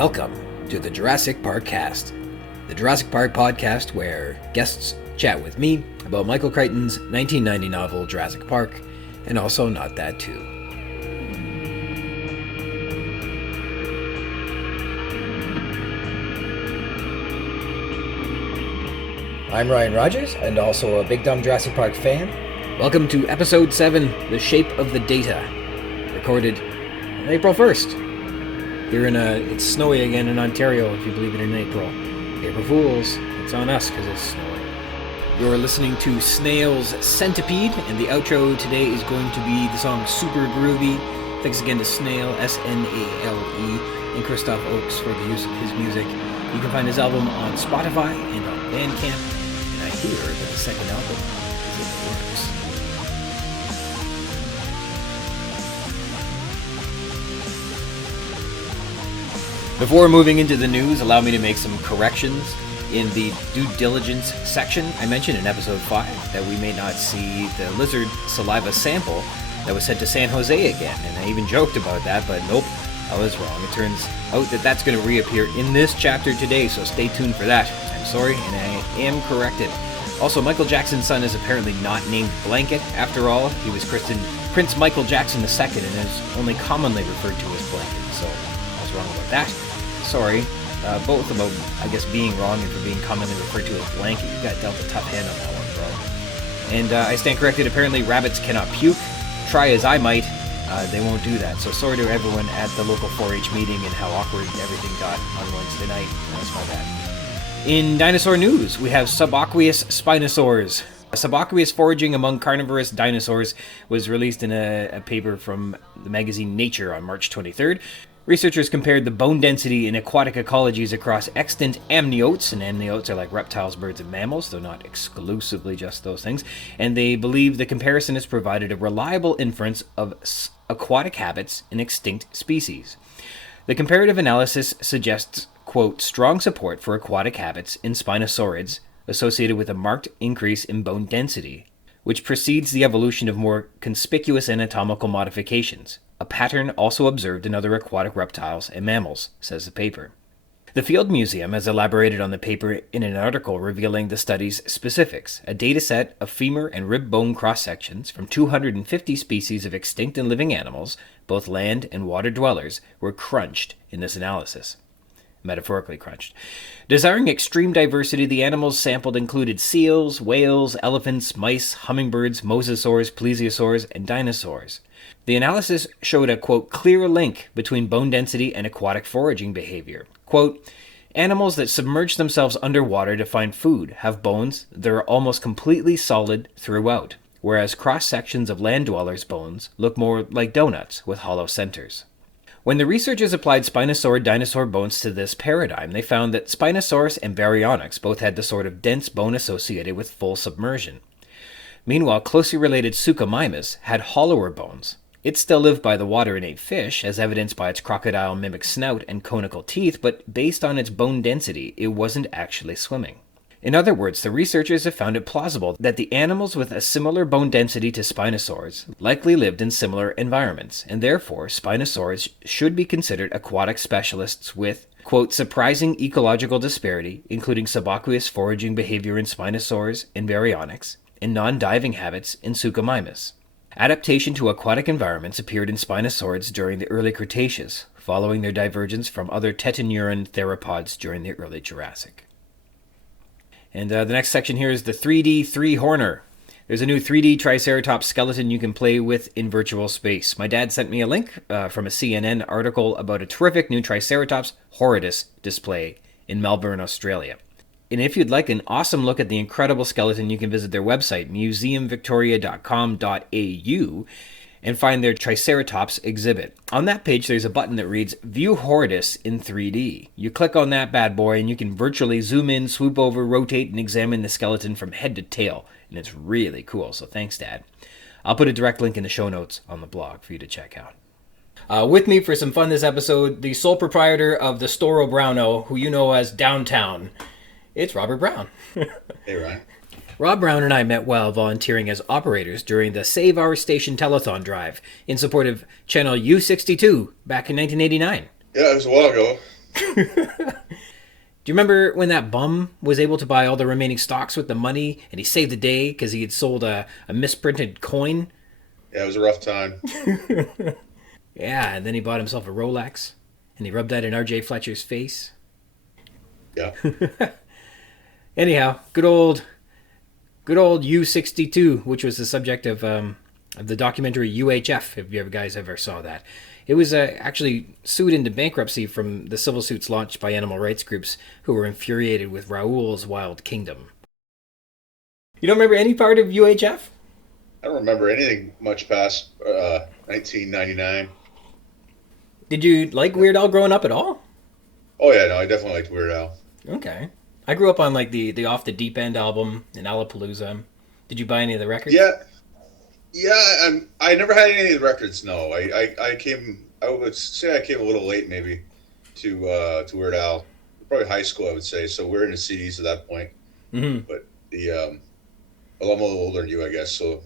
Welcome to the Jurassic Park-Cast, the Jurassic Park podcast where guests chat with me about Michael Crichton's 1990 novel Jurassic Park, and also Not That Too. I'm Ryan Rogers, and also a big dumb Jurassic Park fan. Welcome to Episode 7, The Shape of the Data, recorded on April 1st. Here it's snowy again in Ontario, if you believe it, in April. April Fools, it's on us because it's snowing. You're listening to Snail's Centipede, and the outro today is going to be the song Super Groovy. Thanks again to Snail, S-N-A-L-E, and Christoph Oakes for the use of his music. You can find his album on Spotify and on Bandcamp, and I hear that the second album is in the works. Before moving into the news, allow me to make some corrections. In the due diligence section, I mentioned in episode 5 that we may not see the lizard saliva sample that was sent to San Jose again, and I even joked about that, but nope, I was wrong. It turns out that that's going to reappear in this chapter today, so stay tuned for that. I'm sorry, and I am corrected. Also, Michael Jackson's son is apparently not named Blanket. After all, he was christened Prince Michael Jackson II and is only commonly referred to as Blanket, so I was wrong about that. Sorry, both about, I guess, being wrong and for being commonly referred to as Blanket. You got dealt a tough hand on that one, bro. And I stand corrected. Apparently, rabbits cannot puke. Try as I might, they won't do that. So sorry to everyone at the local 4-H meeting and how awkward everything got on Wednesday night. That's my bad. In dinosaur news, we have subaqueous spinosaurs. Subaqueous foraging among carnivorous dinosaurs was released in a paper from the magazine Nature on March 23rd. Researchers compared the bone density in aquatic ecologies across extant amniotes, and amniotes are like reptiles, birds, and mammals, though not exclusively just those things, and they believe the comparison has provided a reliable inference of aquatic habits in extinct species. The comparative analysis suggests, quote, strong support for aquatic habits in spinosaurids associated with a marked increase in bone density, which precedes the evolution of more conspicuous anatomical modifications. A pattern also observed in other aquatic reptiles and mammals, says the paper. The Field Museum has elaborated on the paper in an article revealing the study's specifics. A dataset of femur and rib bone cross-sections from 250 species of extinct and living animals, both land and water dwellers, were crunched in this analysis. Metaphorically crunched. Desiring extreme diversity, the animals sampled included seals, whales, elephants, mice, hummingbirds, mosasaurs, plesiosaurs, and dinosaurs. The analysis showed a, quote, clear link between bone density and aquatic foraging behavior. Quote, animals that submerge themselves underwater to find food have bones that are almost completely solid throughout, whereas cross-sections of land dwellers' bones look more like donuts with hollow centers. When the researchers applied Spinosaurid dinosaur bones to this paradigm, they found that Spinosaurus and Baryonyx both had the sort of dense bone associated with full submersion. Meanwhile, closely related Suchomimus had hollower bones. It still lived by the water and ate fish, as evidenced by its crocodile-mimic snout and conical teeth, but based on its bone density, it wasn't actually swimming. In other words, the researchers have found it plausible that the animals with a similar bone density to Spinosaurs likely lived in similar environments, and therefore Spinosaurs should be considered aquatic specialists with, quote, surprising ecological disparity, including subaqueous foraging behavior in Spinosaurs and Baryonyx, and non-diving habits in Suchomimus. Adaptation to aquatic environments appeared in Spinosaurids during the early Cretaceous, following their divergence from other tetanurine theropods during the early Jurassic. And the next section here is the 3D three-horner. There's a new 3D Triceratops skeleton you can play with in virtual space. My dad sent me a link from a CNN article about a terrific new Triceratops horridus display in Melbourne, Australia. And if you'd like an awesome look at the incredible skeleton, you can visit their website, museumvictoria.com.au, and find their Triceratops exhibit. On that page, there's a button that reads View Horridus in 3D. You click on that bad boy, and you can virtually zoom in, swoop over, rotate, and examine the skeleton from head to tail. And it's really cool, so thanks, Dad. I'll put a direct link in the show notes on the blog for you to check out. With me for some fun this episode, the sole proprietor of the Storo Browno, who you know as Downtown. It's Robert Brown. Hey, Ryan. Rob Brown and I met while volunteering as operators during the Save Our Station telethon drive in support of Channel U62 back in 1989. Yeah, it was a while ago. Do you remember when that bum was able to buy all the remaining stocks with the money and he saved the day because he had sold a misprinted coin? Yeah, it was a rough time. Yeah, and then he bought himself a Rolex and he rubbed that in R.J. Fletcher's face. Yeah. Anyhow, good old U-62, which was the subject of the documentary UHF, if you guys ever saw that. It was actually sued into bankruptcy from the civil suits launched by animal rights groups who were infuriated with Raoul's Wild Kingdom. You don't remember any part of UHF? I don't remember anything much past 1999. Did you like Weird Al growing up at all? Oh, yeah, no, I definitely liked Weird Al. Okay. I grew up on like the Off the Deep End album and Alapalooza. Did you buy any of the records? Yeah, yeah, I never had any of the records, no. I would say I came a little late maybe to Weird Al. Probably high school, I would say, so we're into CDs at that point. Mm-hmm. But well, I'm a little older than you, I guess, so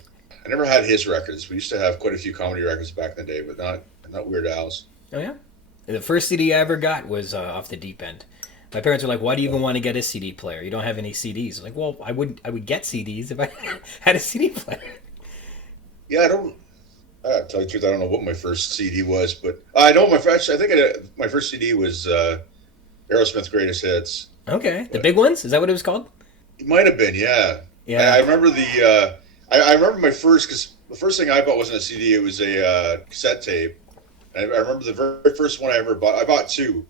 I never had his records. We used to have quite a few comedy records back in the day, but not Weird Al's. Oh, yeah? The first CD I ever got was Off the Deep End. My parents were like, "Why do you even want to get a CD player? You don't have any CDs." I'm like, well, I would get CDs if I had a CD player. Yeah, to tell you the truth, I don't know what my first CD was, but I know my first. I think my first CD was Aerosmith Greatest Hits. Okay, the big ones? Is that what it was called? It might have been, yeah. Yeah. I remember I remember my first, because the first thing I bought wasn't a CD; it was a cassette tape. And I remember the very first one I ever bought. I bought two,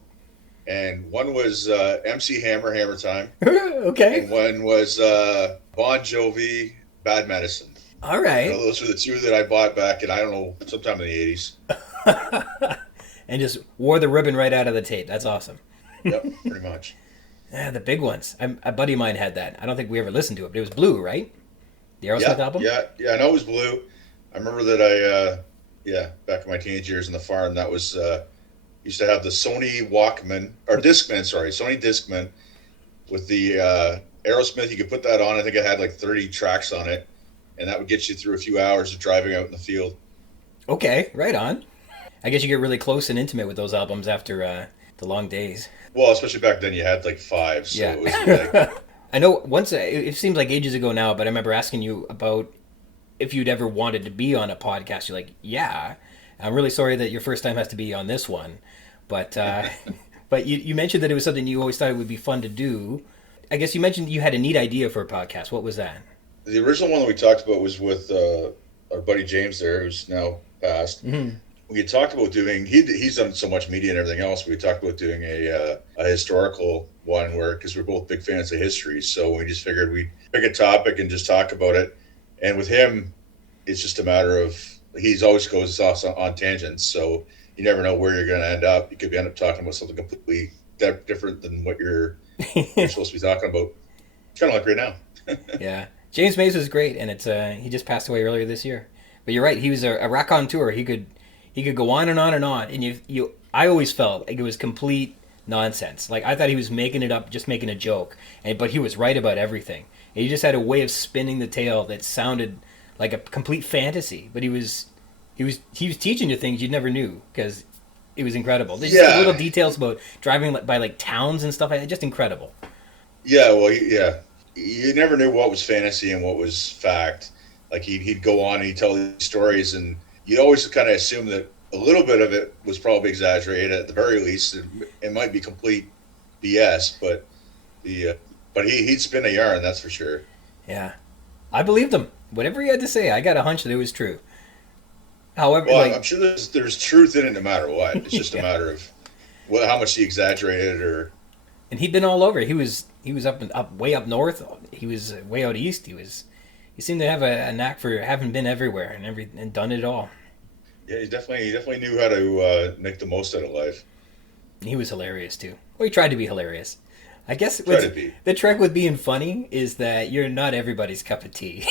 and one was MC Hammer, Hammer Time. Okay. And one was Bon Jovi, Bad Medicine. All right. Those were the two that I bought back in, I don't know, sometime in the 80s. And just wore the ribbon right out of the tape. That's awesome. Yep, pretty much. Yeah, the big ones. A buddy of mine had that. I don't think we ever listened to it, but it was Blue, right? The Aerosmith album? Yeah, I know it was Blue. I remember that back in my teenage years in the farm, that was, used to have the Sony Walkman, or Discman, sorry, Sony Discman with the Aerosmith. You could put that on. I think it had like 30 tracks on it, and that would get you through a few hours of driving out in the field. Okay, right on. I guess you get really close and intimate with those albums after the long days. Well, especially back then, you had like five, so Yeah. it was like... I know once, it seems like ages ago now, but I remember asking you about if you'd ever wanted to be on a podcast. You're like, yeah. I'm really sorry that your first time has to be on this one. But but you mentioned that it was something you always thought it would be fun to do. I guess you mentioned you had a neat idea for a podcast. What was that? The original one that we talked about was with our buddy James there, who's now passed. Mm-hmm. We had talked about doing, he's done so much media and everything else, we talked about doing a historical one where, because we're both big fans of history, so we just figured we'd pick a topic and just talk about it. And with him, it's just a matter of, he's always goes off on tangents, so you never know where you're going to end up. You could end up talking about something completely different than what you're supposed to be talking about. Kind of like right now. Yeah. James Mays was great, and it's he just passed away earlier this year. But you're right, he was a raconteur. He could go on and on and on, and I always felt like it was complete nonsense. Like I thought he was making it up, just making a joke, but he was right about everything. And he just had a way of spinning the tale that sounded like a complete fantasy. But he was teaching you things you never knew because it was incredible. There's just little details about driving by like towns and stuff like that, just incredible. Yeah, well, yeah. You never knew what was fantasy and what was fact. Like he'd go on and he'd tell these stories, and you'd always kind of assume that a little bit of it was probably exaggerated. At the very least, it might be complete BS, but he'd spin a yarn, that's for sure. Yeah, I believed him. Whatever he had to say, I got a hunch that it was true. However, well, I'm sure there's truth in it no matter what. It's just a matter of how much he exaggerated or. And he'd been all over. He was way up north. He was way out east. He seemed to have a knack for having been everywhere and done it all. Yeah, he definitely knew how to make the most out of life. And he was hilarious too. Well, he tried to be hilarious. I guess the trick with being funny is that you're not everybody's cup of tea.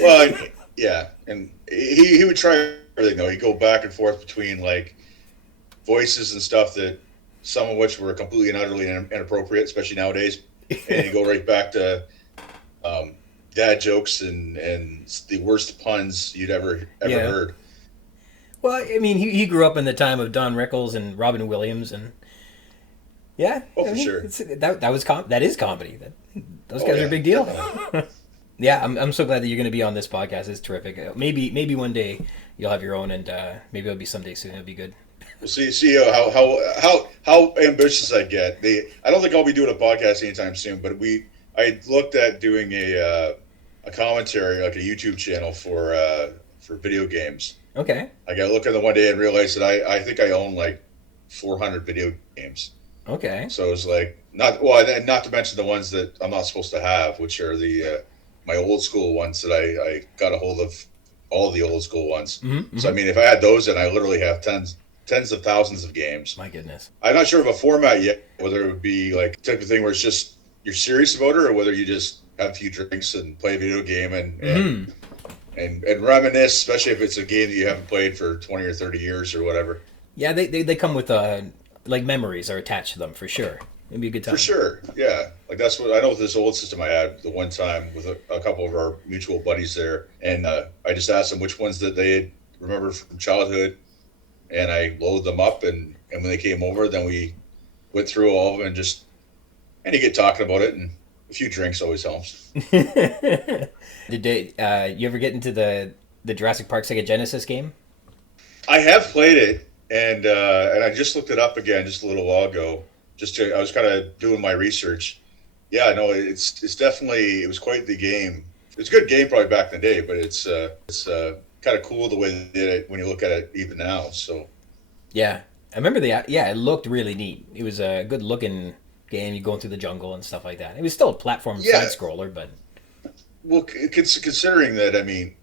Well, yeah, and he would try everything though. He'd go back and forth between like voices and stuff that some of which were completely and utterly inappropriate, especially nowadays. And he'd go right back to dad jokes and the worst puns you'd ever heard. Well, I mean, he grew up in the time of Don Rickles and Robin Williams, and Yeah. Oh, for sure. That is comedy. Those guys are a big deal. Yeah, I'm so glad that you're going to be on this podcast. It's terrific. Maybe one day you'll have your own, and maybe it'll be someday soon. It'll be good. We'll see how ambitious I get. I don't think I'll be doing a podcast anytime soon, but I looked at doing a commentary, like a YouTube channel for video games. Okay. I got to look at it one day and realize that I think I own like 400 video games. Okay. So it's like not to mention the ones that I'm not supposed to have, which are the my old school ones that I got a hold of, all of the old school ones. Mm-hmm. So I mean, if I had those, then I literally have tens of thousands of games. My goodness. I'm not sure of a format yet, whether it would be like type of thing where it's just you're serious about it, or whether you just have a few drinks and play a video game and reminisce, especially if it's a game that you haven't played for 20 or 30 years or whatever. Yeah, they come with like memories are attached to them for sure. It'd be a good time. For sure, yeah. Like that's what I know with this old system I had the one time with a couple of our mutual buddies there, and I just asked them which ones that they had remembered from childhood, and I loaded them up, and when they came over, then we went through all of them and you get talking about it, and a few drinks always helps. Did you ever get into the Jurassic Park Sega Genesis game? I have played it, and I just looked it up again just a little while ago. I was kind of doing my research. Yeah, no, it's definitely, it was quite the game. It's a good game probably back in the day, but it's kind of cool the way they did it when you look at it even now. So yeah, I remember it looked really neat. It was a good looking game. You going through the jungle and stuff like that. It was still a platform side scroller, but well, considering that, I mean,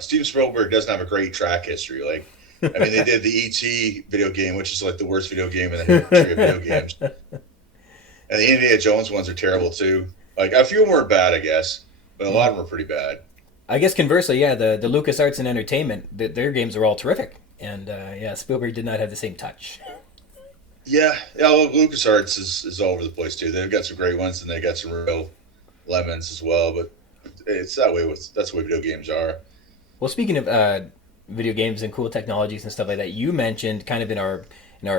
Steven Spielberg doesn't have a great track history. Like, I mean, they did the E.T. video game, which is like the worst video game in the history of video games. And the Indiana Jones ones are terrible too. Like, a few of them were bad, I guess, but a lot of them were pretty bad. I guess conversely, yeah, the LucasArts and Entertainment, their games are all terrific. And Spielberg did not have the same touch. Yeah, well, LucasArts is all over the place too. They've got some great ones, and they got some real lemons as well. But it's that way. That's the way video games are. Well, speaking of video games and cool technologies and stuff like that, you mentioned kind of in our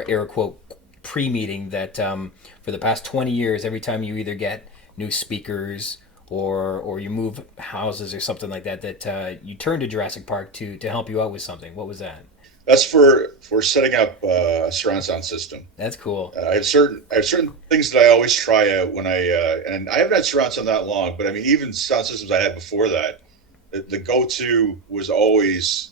air quote pre-meeting that for the past 20 years, every time you either get new speakers or you move houses or something like that, you turn to Jurassic Park to help you out with something. What was that? That's for setting up a surround sound system. That's cool. I have certain things that I always try out when and I haven't had surround sound that long, but I mean, even sound systems I had before that, the go-to was always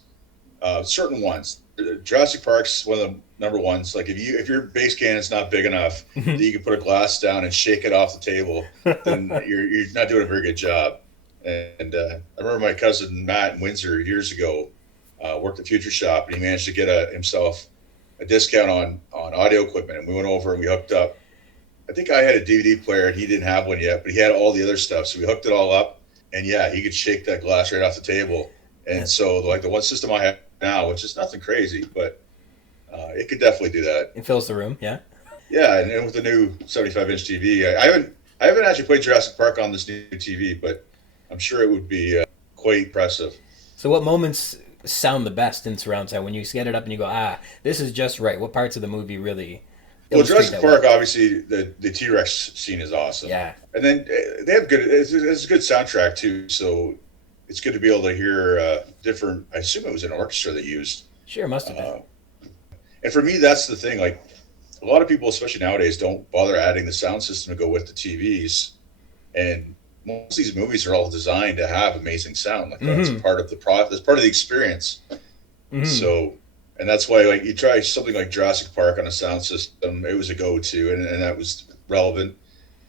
certain ones. Jurassic Park's one of the number ones. Like if your bass can is not big enough that you can put a glass down and shake it off the table, then you're not doing a very good job. And I remember my cousin Matt in Windsor years ago worked at Future Shop, and he managed to get himself a discount on audio equipment. And we went over and we hooked up. I think I had a DVD player and he didn't have one yet, but he had all the other stuff. So we hooked it all up, and yeah, he could shake that glass right off the table. And so like the one system I have now, which is nothing crazy, but it could definitely do that. It fills the room, yeah. Yeah, and with the new 75-inch TV, I haven't actually played Jurassic Park on this new TV, but I'm sure it would be quite impressive. So what moments sound the best in surround sound when you get it up and you go, this is just right? What parts of the movie really? Well, Jurassic Park, obviously, the T-Rex scene is awesome. Yeah, and then they have it's a good soundtrack too. So it's good to be able to hear different. I assume it was an orchestra they used. Sure, must have been. And for me, that's the thing. Like a lot of people, especially nowadays, don't bother adding the sound system to go with the TVs. And most of these movies are all designed to have amazing sound. Like that's part of the that's part of the experience. Mm-hmm. So, and that's why, like, you try something like Jurassic Park on a sound system, it was a go-to, and that was relevant.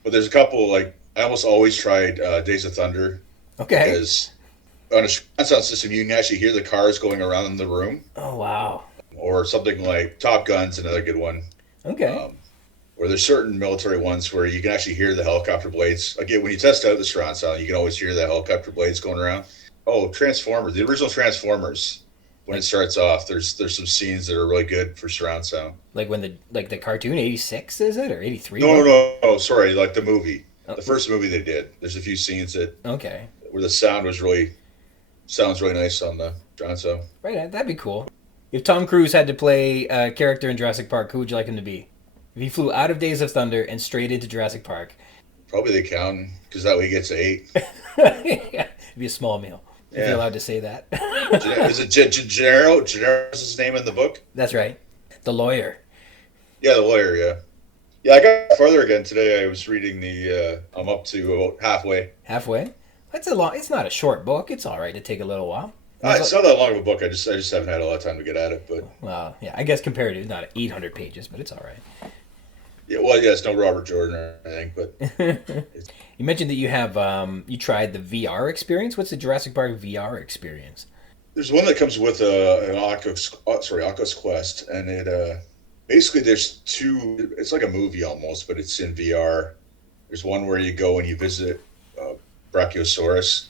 But there's a couple, like, I almost always tried Days of Thunder. Okay. Because on a sound system, you can actually hear the cars going around the room. Oh, wow. Or something like Top Gun's another good one. Okay. Or there's certain military ones where you can actually hear the helicopter blades. Again, when you test out the surround sound, you can always hear the helicopter blades going around. Oh, Transformers, the original Transformers. When it starts off, there's some scenes that are really good for surround sound. Like when the cartoon 86 is it or 83? No, sorry, like the movie, the first movie they did. There's a few scenes where the sound sounds really nice on the surround sound. Right, that'd be cool. If Tom Cruise had to play a character in Jurassic Park, who would you like him to be? If he flew out of Days of Thunder and straight into Jurassic Park. Probably they count, because that way he gets 8. Yeah, it'd be a small meal. If you're allowed to say that. Is it Gennaro? Gennaro's his name in the book? That's right. The lawyer. Yeah, the lawyer, yeah. Yeah, I got farther again today. I was reading I'm up to about halfway. Halfway? It's not a short book. It's all right to take a little while. It's not that long of a book. I just haven't had a lot of time to get at it. But well, yeah, I guess compared to not 800 pages, but it's all right. Yeah, well, yeah, it's no Robert Jordan or anything, but you mentioned that you have you tried the VR experience. What's the Jurassic Park VR experience? There's one that comes with an Oculus Quest, and it basically there's 2. It's like a movie almost, but it's in VR. There's one where you go and you visit Brachiosaurus.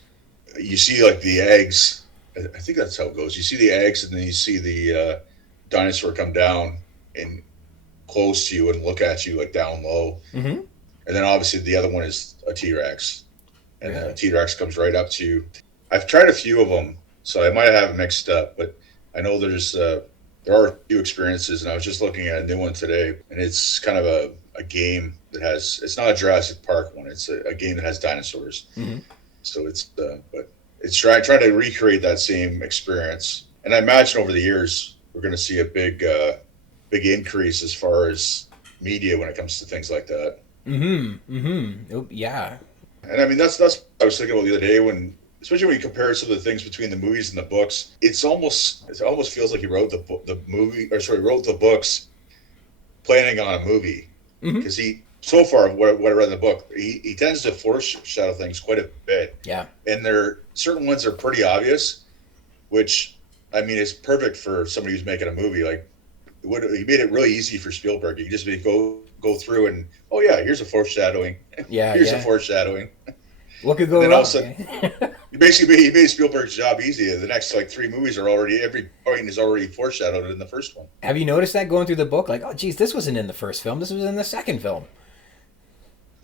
You see like the eggs. I think that's how it goes. You see the eggs, and then you see the dinosaur come down and close to you and look at you like down low. Mm-hmm. And then obviously the other one is a T-Rex, and then a T-Rex comes right up to you. I've tried a few of them, so I might have it mixed up, but I know there are a few experiences, and I was just looking at a new one today, and it's kind of a game that has, it's not a Jurassic Park one, it's a game that has dinosaurs. Mm-hmm. So it's but it's trying to recreate that same experience. And I imagine over the years we're going to see a big increase as far as media when it comes to things like that. Mm-hmm. Mm-hmm. Oh, yeah. And I mean that's what I was thinking about the other day, especially when you compare some of the things between the movies and the books. It almost feels like he wrote wrote the books planning on a movie, because so far what I read in the book, he tends to foreshadow things quite a bit. Yeah. And certain ones are pretty obvious, which I mean is perfect for somebody who's making a movie. Like he made it really easy for Spielberg. You just go through and here's a foreshadowing. Yeah. Here's a foreshadowing. What could go wrong? He made Spielberg's job easy. The next 3 movies are every point is already foreshadowed in the first one. Have you noticed that going through the book? Like, oh geez, this wasn't in the first film. This was in the second film.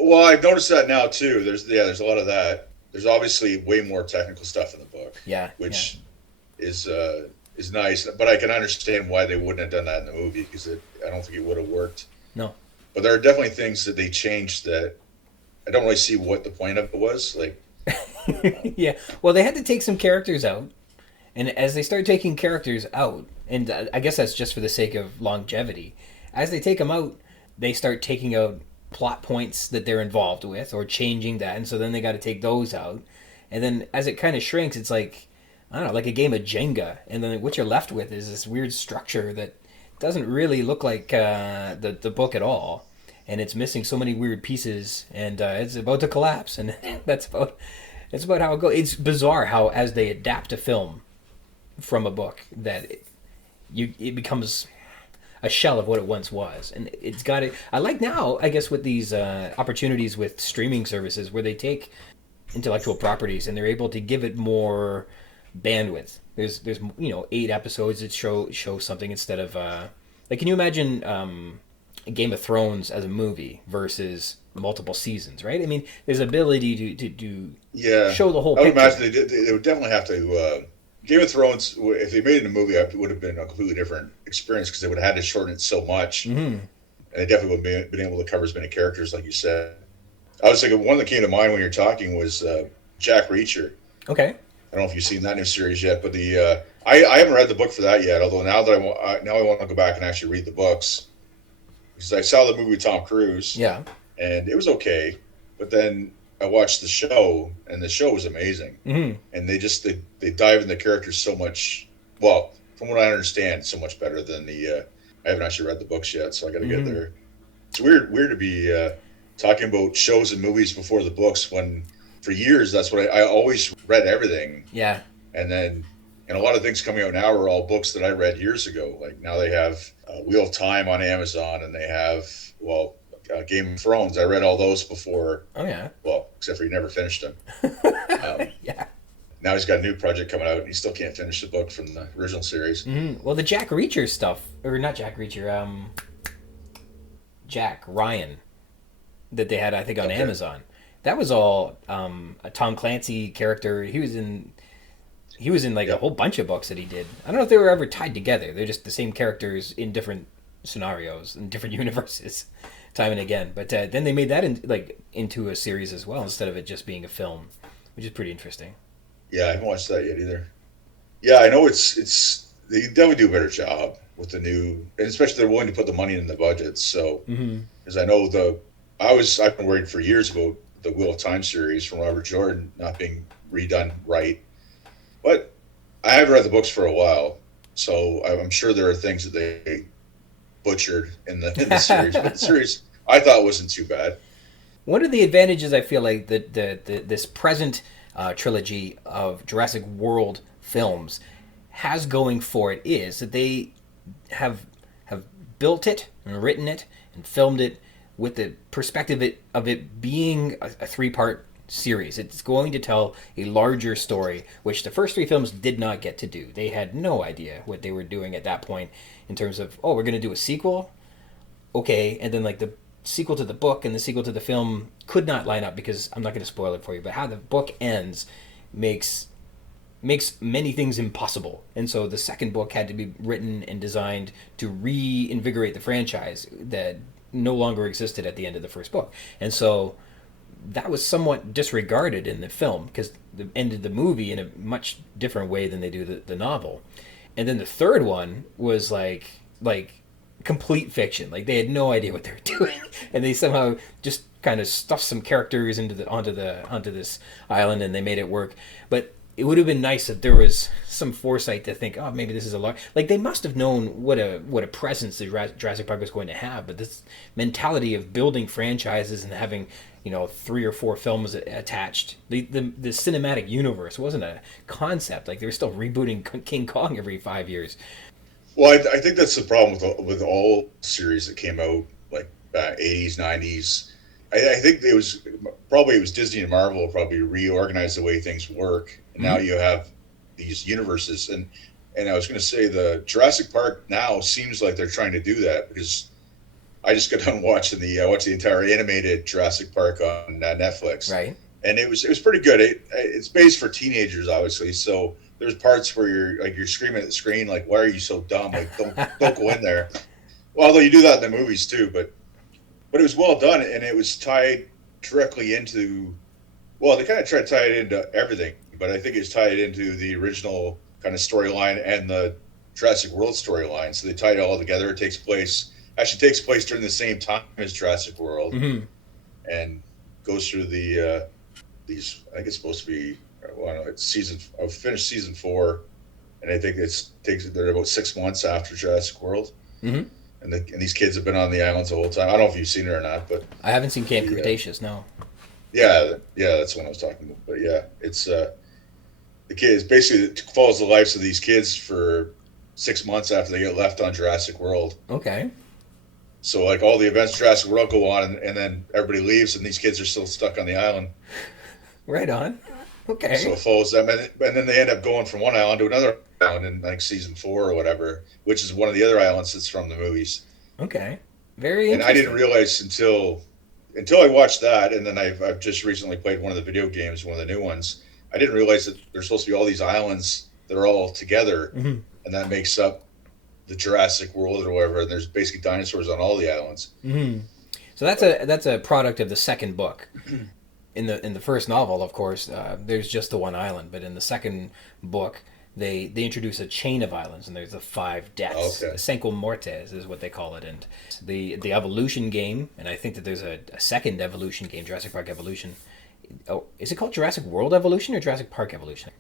Well, I've noticed that now too. There's a lot of that. There's obviously way more technical stuff in the book. Yeah. Which is nice, but I can understand why they wouldn't have done that in the movie, because I don't think it would have worked. No. But there are definitely things that they changed that I don't really see what the point of it was. Like, yeah. Well, they had to take some characters out, and as they start taking characters out, and I guess that's just for the sake of longevity, as they take them out, they start taking out plot points that they're involved with or changing that, and so then they got to take those out, and then as it kind of shrinks, it's like, I don't know, like a game of Jenga, and then what you're left with is this weird structure that doesn't really look like the book at all, and it's missing so many weird pieces, and it's about to collapse, and that's about how it goes. It's bizarre how as they adapt a film from a book that it becomes a shell of what it once was, and it's got it. I like now, I guess, with these opportunities with streaming services where they take intellectual properties and they're able to give it more bandwidth. There's 8 episodes that show something instead of like, can you imagine Game of Thrones as a movie versus multiple seasons, right? I mean, there's ability to show the whole picture. I would imagine they would definitely have to. Game of Thrones, if they made it in a movie, it would have been a completely different experience, because they would have had to shorten it so much. Mm-hmm. And they definitely would have been able to cover as many characters, like you said. I was thinking one that came to mind when you're talking was Jack Reacher. Okay. I don't know if you've seen that new series yet, but I haven't read the book for that yet. Although now that I want to go back and actually read the books, because I saw the movie with Tom Cruise. Yeah. And it was okay, but then I watched the show, and the show was amazing. Mm-hmm. And they dive into the characters so much. Well, from what I understand, so much better than I haven't actually read the books yet, so I got to get there. It's weird to be talking about shows and movies before the books, when for years that's what I always read everything. Yeah. And a lot of things coming out now are all books that I read years ago. Like now they have Wheel of Time on Amazon, and they have Game of Thrones. I read all those before. Oh yeah. Well, except for he never finished them. Yeah. Now he's got a new project coming out, and he still can't finish the book from the original series. Mm-hmm. Well, the Jack Reacher stuff, or not Jack Reacher, Jack Ryan, that they had, I think, on Amazon. That was all a Tom Clancy character. He was in like a whole bunch of books that he did. I don't know if they were ever tied together. They're just the same characters in different scenarios in different universes, time and again. But then they made that into a series as well instead of it just being a film, which is pretty interesting. Yeah, I haven't watched that yet either. Yeah, I know it's they definitely do a better job with the new, and especially they're willing to put the money in the budget. So, Mm-hmm. because I know I've been worried for years about the Wheel of Time series from Robert Jordan not being redone right, but I have read the books for a while, so I'm sure there are things that they butchered in the series. But the series I thought wasn't too bad. One of the advantages I feel like that this present trilogy of Jurassic World films has going for it is that they have built it and written it and filmed it with the perspective of it being a three-part series. It's going to tell a larger story, which the first three films did not get to do. They had no idea what they were doing at that point in terms of, oh, we're going to do a sequel? Okay, and then like the sequel to the book and the sequel to the film could not line up because I'm not going to spoil it for you, but how the book ends makes many things impossible. And so the second book had to be written and designed to reinvigorate the franchise that no longer existed at the end of the first book. And so that was somewhat disregarded in the film because they ended the movie in a much different way than they do the novel. And then the third one was like complete fiction. Like they had no idea what they were doing, and they somehow just kind of stuffed some characters onto this island, and they made it work. But it would have been nice if there was some foresight to think, oh, maybe this is a lot. Like they must have known what a presence the Jurassic Park was going to have. But this mentality of building franchises and having 3 or 4 films attached, the cinematic universe wasn't a concept. Like they were still rebooting King Kong every 5 years. Well, I think that's the problem with all series that came out like 80s, 90s. I think it was Disney and Marvel probably reorganized the way things work, and now you have these universes. And I was going to say the Jurassic Park now seems like they're trying to do that because I just got done watching I watched the entire animated Jurassic Park on Netflix, Right. And it was pretty good. It's based for teenagers, obviously, so there's parts where you're screaming at the screen like, "Why are you so dumb? Like, don't go in there." Well, although you do that in the movies too, but it was well done, and it was tied directly into. Well, they kind of tried to tie it into everything, but I think it's tied into the original kind of storyline and the Jurassic World storyline. So they tied it all together. It takes place during the same time as Jurassic World, and goes through these. I think it's supposed to be. Well, I don't know, it's I've finished season 4, and I think they're about 6 months after Jurassic World, and these kids have been on the islands the whole time. I don't know if you've seen it or not, but I haven't seen Camp Cretaceous. No. Yeah, that's what I was talking about. But yeah, it's the kids basically it follows the lives of these kids for 6 months after they get left on Jurassic World. Okay. So like all the events of Jurassic World go on, and then everybody leaves, and these kids are still stuck on the island. Right on. Okay. So it follows them, and then they end up going from one island to another island in like season 4 or whatever, which is one of the other islands that's from the movies. Okay. Very interesting. And I didn't realize until I watched that, and then I've just recently played one of the video games, one of the new ones. I didn't realize that there's supposed to be all these islands that are all together, and that makes up the Jurassic World or whatever. And there's basically dinosaurs on all the islands. So that's a product of the second book. In the first novel, of course, there's just the one island, but in the second book, they introduce a chain of islands, and there's the 5 deaths. Okay. Cinco Mortes is what they call it, and the evolution game, and I think that there's a second evolution game, Jurassic Park Evolution. Oh, is it called Jurassic World Evolution or Jurassic Park Evolution?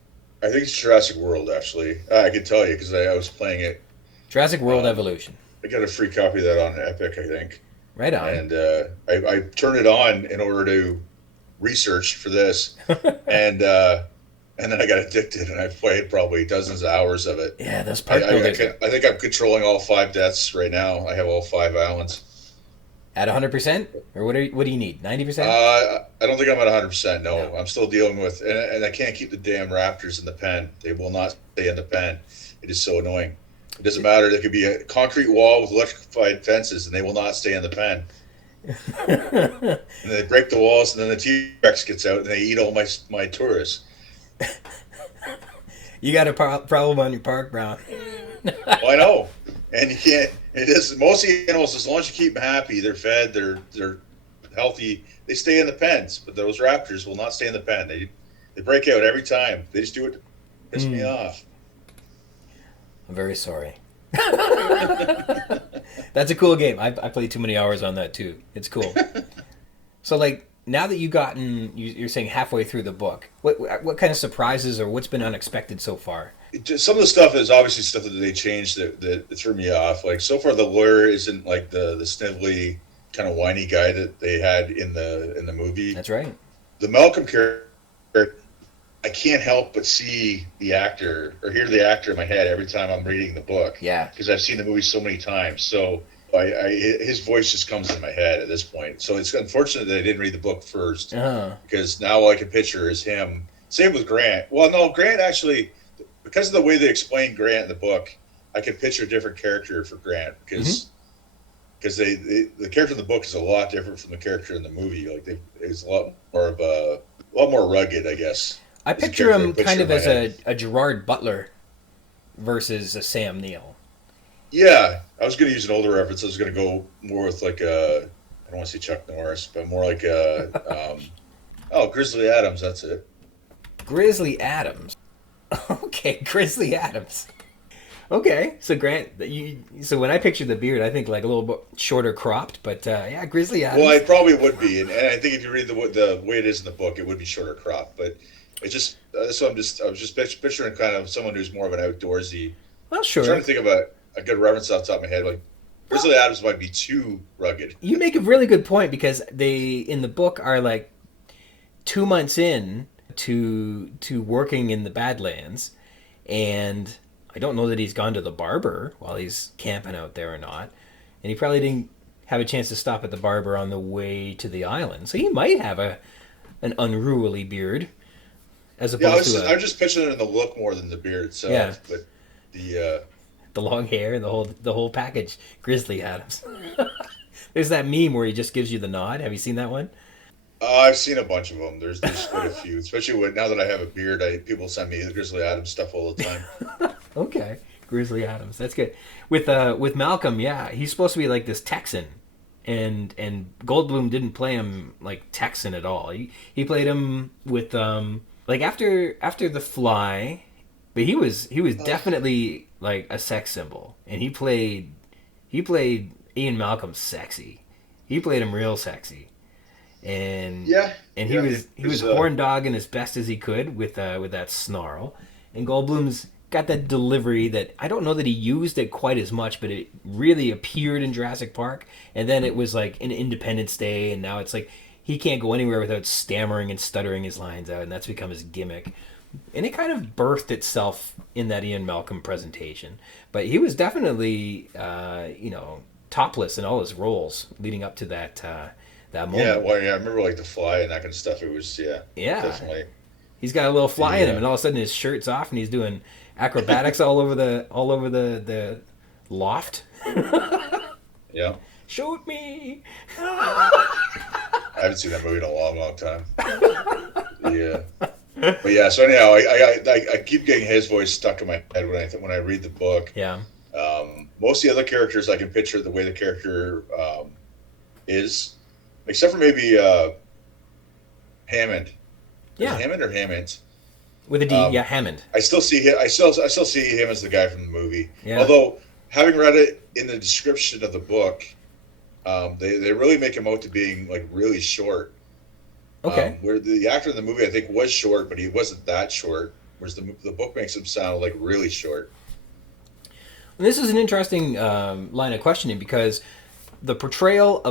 I think it's Jurassic World, actually. I can tell you because I was playing it. Jurassic World Evolution. I got a free copy of that on Epic, I think. Right on. And I turned it on in order to research for this, and then I got addicted, and I've played probably dozens of hours of it. Yeah, those park I builders. I think I'm controlling all 5 deaths right now. I have all 5 islands. At 100%? Or what do you need? 90%? I don't think I'm at 100%. No, I'm still dealing with, and I can't keep the damn raptors in the pen. They will not stay in the pen. It is so annoying. It doesn't matter. There could be a concrete wall with electrified fences, and they will not stay in the pen. And they break the walls, and then the T-Rex gets out, and they eat all my tourists. You got a problem on your park, Brown. Well, I know. And you can't. It is most of the animals. As long as you keep them happy, they're fed, they're healthy. They stay in the pens. But those raptors will not stay in the pen. They break out every time. They just do it to piss me off. I'm very sorry. That's a cool game. I played too many hours on that too. It's cool. So like now that you've gotten, you're saying halfway through the book, what kind of surprises or what's been unexpected so far? Some of the stuff is obviously stuff that they changed that threw me off. Like so far, the lawyer isn't like the snivelly kind of whiny guy that they had in the movie. That's right. The Malcolm character, I can't help but see the actor or hear the actor in my head every time I'm reading the book. Yeah. Because I've seen the movie so many times. So his voice just comes in my head at this point. So it's unfortunate that I didn't read the book first. Because now all I can picture is him. Same with Grant. Well, no, Grant actually, because of the way they explain Grant in the book, I can picture a different character for Grant because the character in the book is a lot different from the character in the movie. Like it's a lot more rugged, I guess. I picture him kind of as a Gerrard Butler versus a Sam Neill. Yeah, I was going to use an older reference. I was going to go more with like I don't want to say Chuck Norris, but more like Grizzly Adams. That's it. Grizzly Adams. Okay, Grizzly Adams. Okay, so Grant, so when I picture the beard, I think like a little bit shorter cropped, but yeah, Grizzly Adams. Well, it probably would be, and I think if you read the way it is in the book, it would be shorter cropped, but it just so I was just picturing kind of someone who's more of an outdoorsy. Well, sure. I'm trying to think of a good reference off the top of my head. Like Grizzly Adams might be too rugged. You make a really good point because they in the book are like 2 months in to working in the Badlands, and I don't know that he's gone to the barber while he's camping out there or not, and he probably didn't have a chance to stop at the barber on the way to the island, so he might have an unruly beard. As opposed to I'm just picturing it in the look more than the beard itself. Yeah. But the long hair and the whole package, Grizzly Adams. There's that meme where he just gives you the nod. Have you seen that one? I've seen a bunch of them. There's quite a few, especially now that I have a beard. People send me the Grizzly Adams stuff all the time. Okay, Grizzly Adams. That's good. With Malcolm, yeah, he's supposed to be like this Texan, and Goldblum didn't play him like Texan at all. He played him with like after The Fly, but he was definitely like a sex symbol, and he played Ian Malcolm sexy. He played him real sexy. And he was horn dogging as best as he could with that snarl, and Goldblum's got that delivery that I don't know that he used it quite as much, but it really appeared in Jurassic Park, and then it was like in Independence Day, and now it's like he can't go anywhere without stammering and stuttering his lines out, and that's become his gimmick, and it kind of birthed itself in that Ian Malcolm presentation. But he was definitely topless in all his roles leading up to that moment. Yeah, well, I remember like The Fly and that kind of stuff. It was definitely. He's got a little fly in him, and all of a sudden his shirt's off, and he's doing acrobatics all over the loft. Yeah. Shoot me. I haven't seen that movie in a long, long time. Yeah. But yeah, so anyhow, I keep getting his voice stuck in my head when I read the book. Yeah. Most of the other characters, I can picture the way the character is, except for maybe Hammond. Yeah. Hammond or Hammond? With a D, yeah, Hammond. I still see him. I still see him as the guy from the movie. Yeah. Although, having read it in the description of the book, they really make him out to being like really short. Okay. Where the actor in the movie, I think, was short, but he wasn't that short. Whereas the book makes him sound like really short. This is an interesting line of questioning because the portrayal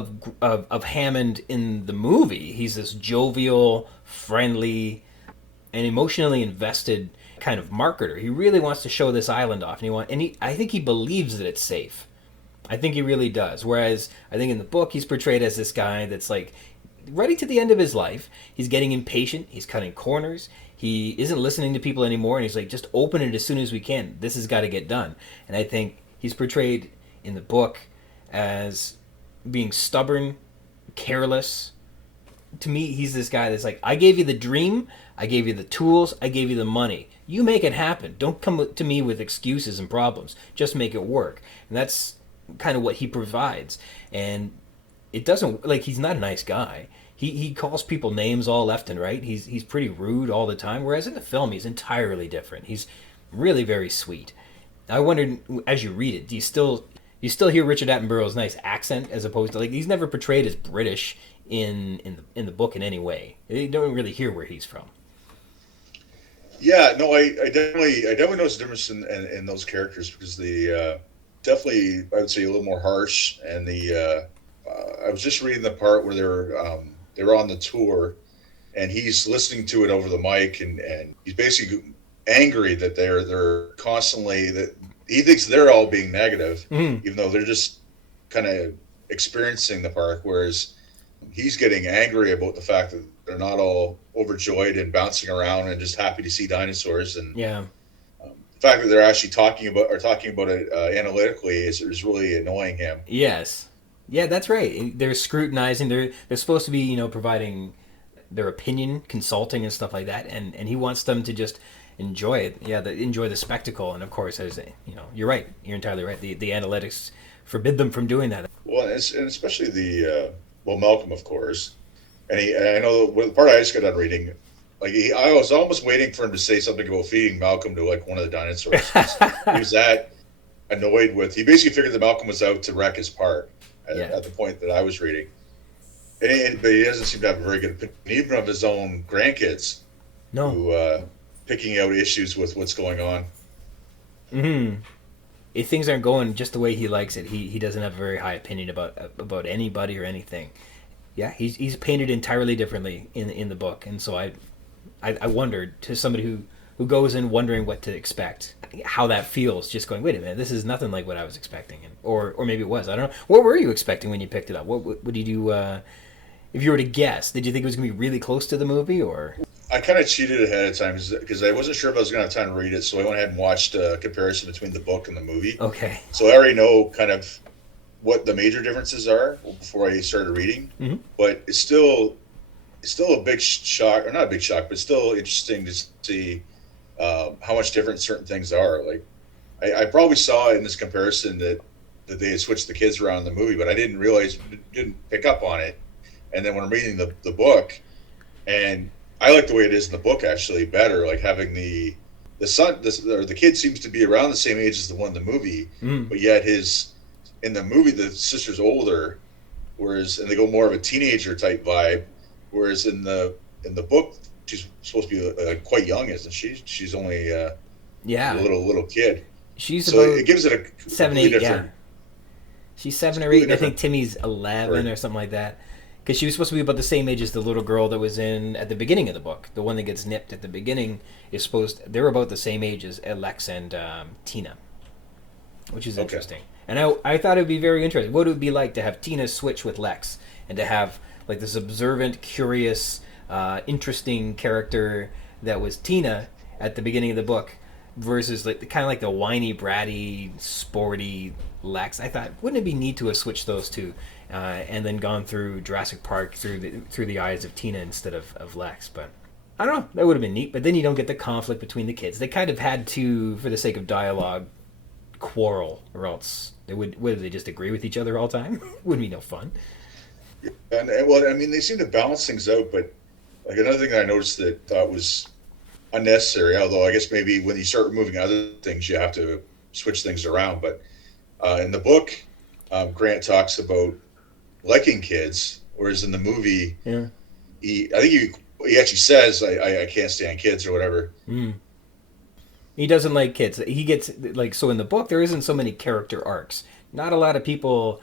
of Hammond in the movie, he's this jovial, friendly, and emotionally invested kind of marketer. He really wants to show this island off, and I think he believes that it's safe. I think he really does. Whereas I think in the book he's portrayed as this guy that's like ready to the end of his life. He's getting impatient. He's cutting corners. He isn't listening to people anymore, and he's like, just open it as soon as we can. This has got to get done. And I think he's portrayed in the book as being stubborn, careless, to me, he's this guy that's like, I gave you the dream, I gave you the tools, I gave you the money. You make it happen. Don't come to me with excuses and problems. Just make it work. And that's kind of what he provides. And it doesn't, like, he's not a nice guy. He calls people names all left and right. He's pretty rude all the time. Whereas in the film, he's entirely different. He's really very sweet. I wondered, as you read it, do you still hear Richard Attenborough's nice accent as opposed to, like, he's never portrayed as British in the book in any way. You don't really hear where he's from. Yeah, no, I definitely notice a difference in those characters, because the definitely, I would say, a little more harsh. And I was just reading the part where they're on the tour, and he's listening to it over the mic, and he's basically angry that they're constantly, that he thinks they're all being negative, even though they're just kind of experiencing the park, whereas he's getting angry about the fact that they're not all overjoyed and bouncing around and just happy to see dinosaurs. And yeah, the fact that they're actually talking about it analytically is really annoying him. Yes. Yeah, that's right. They're scrutinizing. They're supposed to be, providing their opinion, consulting and stuff like that. And he wants them to just enjoy it. Yeah, enjoy the spectacle. And of course, as you're right. You're entirely right. The analytics forbid them from doing that. Well, and especially Malcolm, of course. And I know the part I just got done reading, like I was almost waiting for him to say something about feeding Malcolm to like one of the dinosaurs. He was that annoyed with. He basically figured that Malcolm was out to wreck his park. At the point that I was reading. But he doesn't seem to have a very good opinion, even of his own grandkids. No. Who, picking out issues with what's going on. Mm-hmm. If things aren't going just the way he likes it, he doesn't have a very high opinion about anybody or anything. Yeah, he's painted entirely differently in the book. And so I wondered, to somebody who goes in wondering what to expect, how that feels, just going, wait a minute, this is nothing like what I was expecting. Or maybe it was, I don't know. What were you expecting when you picked it up? What did you do, if you were to guess, did you think it was going to be really close to the movie, or? I kind of cheated ahead of time because I wasn't sure if I was going to have time to read it, so I went ahead and watched a comparison between the book and the movie. Okay. So I already know kind of what the major differences are before I started reading, but it's still a big shock, or not a big shock, but still interesting to see how much different certain things are. Like I probably saw in this comparison that they had switched the kids around in the movie, but I didn't pick up on it. And then when I'm reading the book, and I like the way it is in the book actually better, like having the kid seems to be around the same age as the one in the movie, but yet in the movie the sister's older, and they go more of a teenager type vibe, whereas in the book she's supposed to be quite young, isn't she? She's only a little kid. She's so about it gives it a 7, 8. Yeah, she's 7 or 8, and I think Timmy's 11 or something like that. Because she was supposed to be about the same age as the little girl that was at the beginning of the book. The one that gets nipped at the beginning they're about the same age as Lex and Tina, which is interesting. And I thought it would be very interesting. What it would be like to have Tina switch with Lex, and to have like this observant, curious, interesting character that was Tina at the beginning of the book, versus like kind of like the whiny, bratty, sporty Lex. I thought, wouldn't it be neat to have switched those two, and then gone through Jurassic Park through the eyes of Tina instead of Lex? But I don't know, that would have been neat. But then you don't get the conflict between the kids. They kind of had to, for the sake of dialogue, quarrel, or else would they just agree with each other all the time? Wouldn't be no fun. And well, I mean, they seem to balance things out, but like another thing that I noticed that I thought was unnecessary, although I guess maybe when you start removing other things, you have to switch things around. But in the book, Grant talks about liking kids, whereas in the movie, he actually says, I can't stand kids or whatever. He doesn't like kids. He gets, like, so in the book, there isn't so many character arcs. Not a lot of people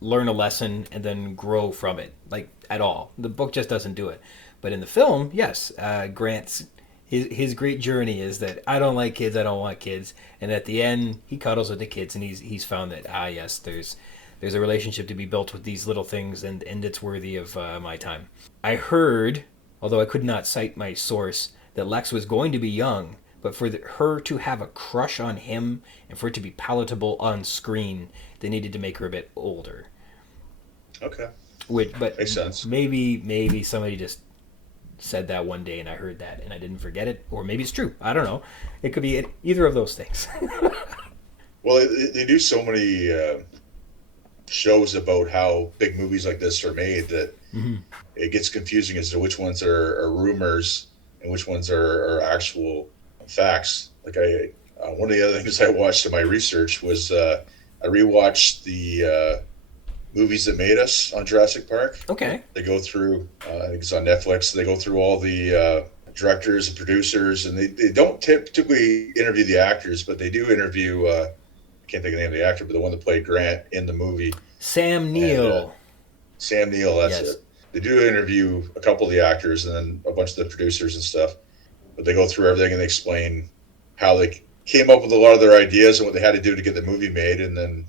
learn a lesson and then grow from it, like, at all. The book just doesn't do it. But in the film, yes, Grant's his great journey is that I don't like kids, I don't want kids, and at the end he cuddles with the kids, and he's found that yes, there's a relationship to be built with these little things, and it's worthy of my time. I heard, although I could not cite my source, that Lex was going to be young, but for her to have a crush on him and for it to be palatable on screen, they needed to make her a bit older. Okay. But Makes sense. maybe somebody just said that one day and I heard that and I didn't forget it, or maybe it's true. I don't know. It could be either of those things. Well, they do so many shows about how big movies like this are made that it gets confusing as to which ones are rumors and which ones are actual facts. Like one of the other things I watched in my research was I rewatched the movies that made us on Jurassic Park. Okay. They go through, I think it's on Netflix. They go through all the directors and producers, and they don't typically interview the actors, but they do interview. I can't think of the name of the actor, but the one that played Grant in the movie. Sam Neill. Sam Neill, that's Yes. it. They do interview a couple of the actors and then a bunch of the producers and stuff. But they go through everything and they explain how they came up with a lot of their ideas and what they had to do to get the movie made. And then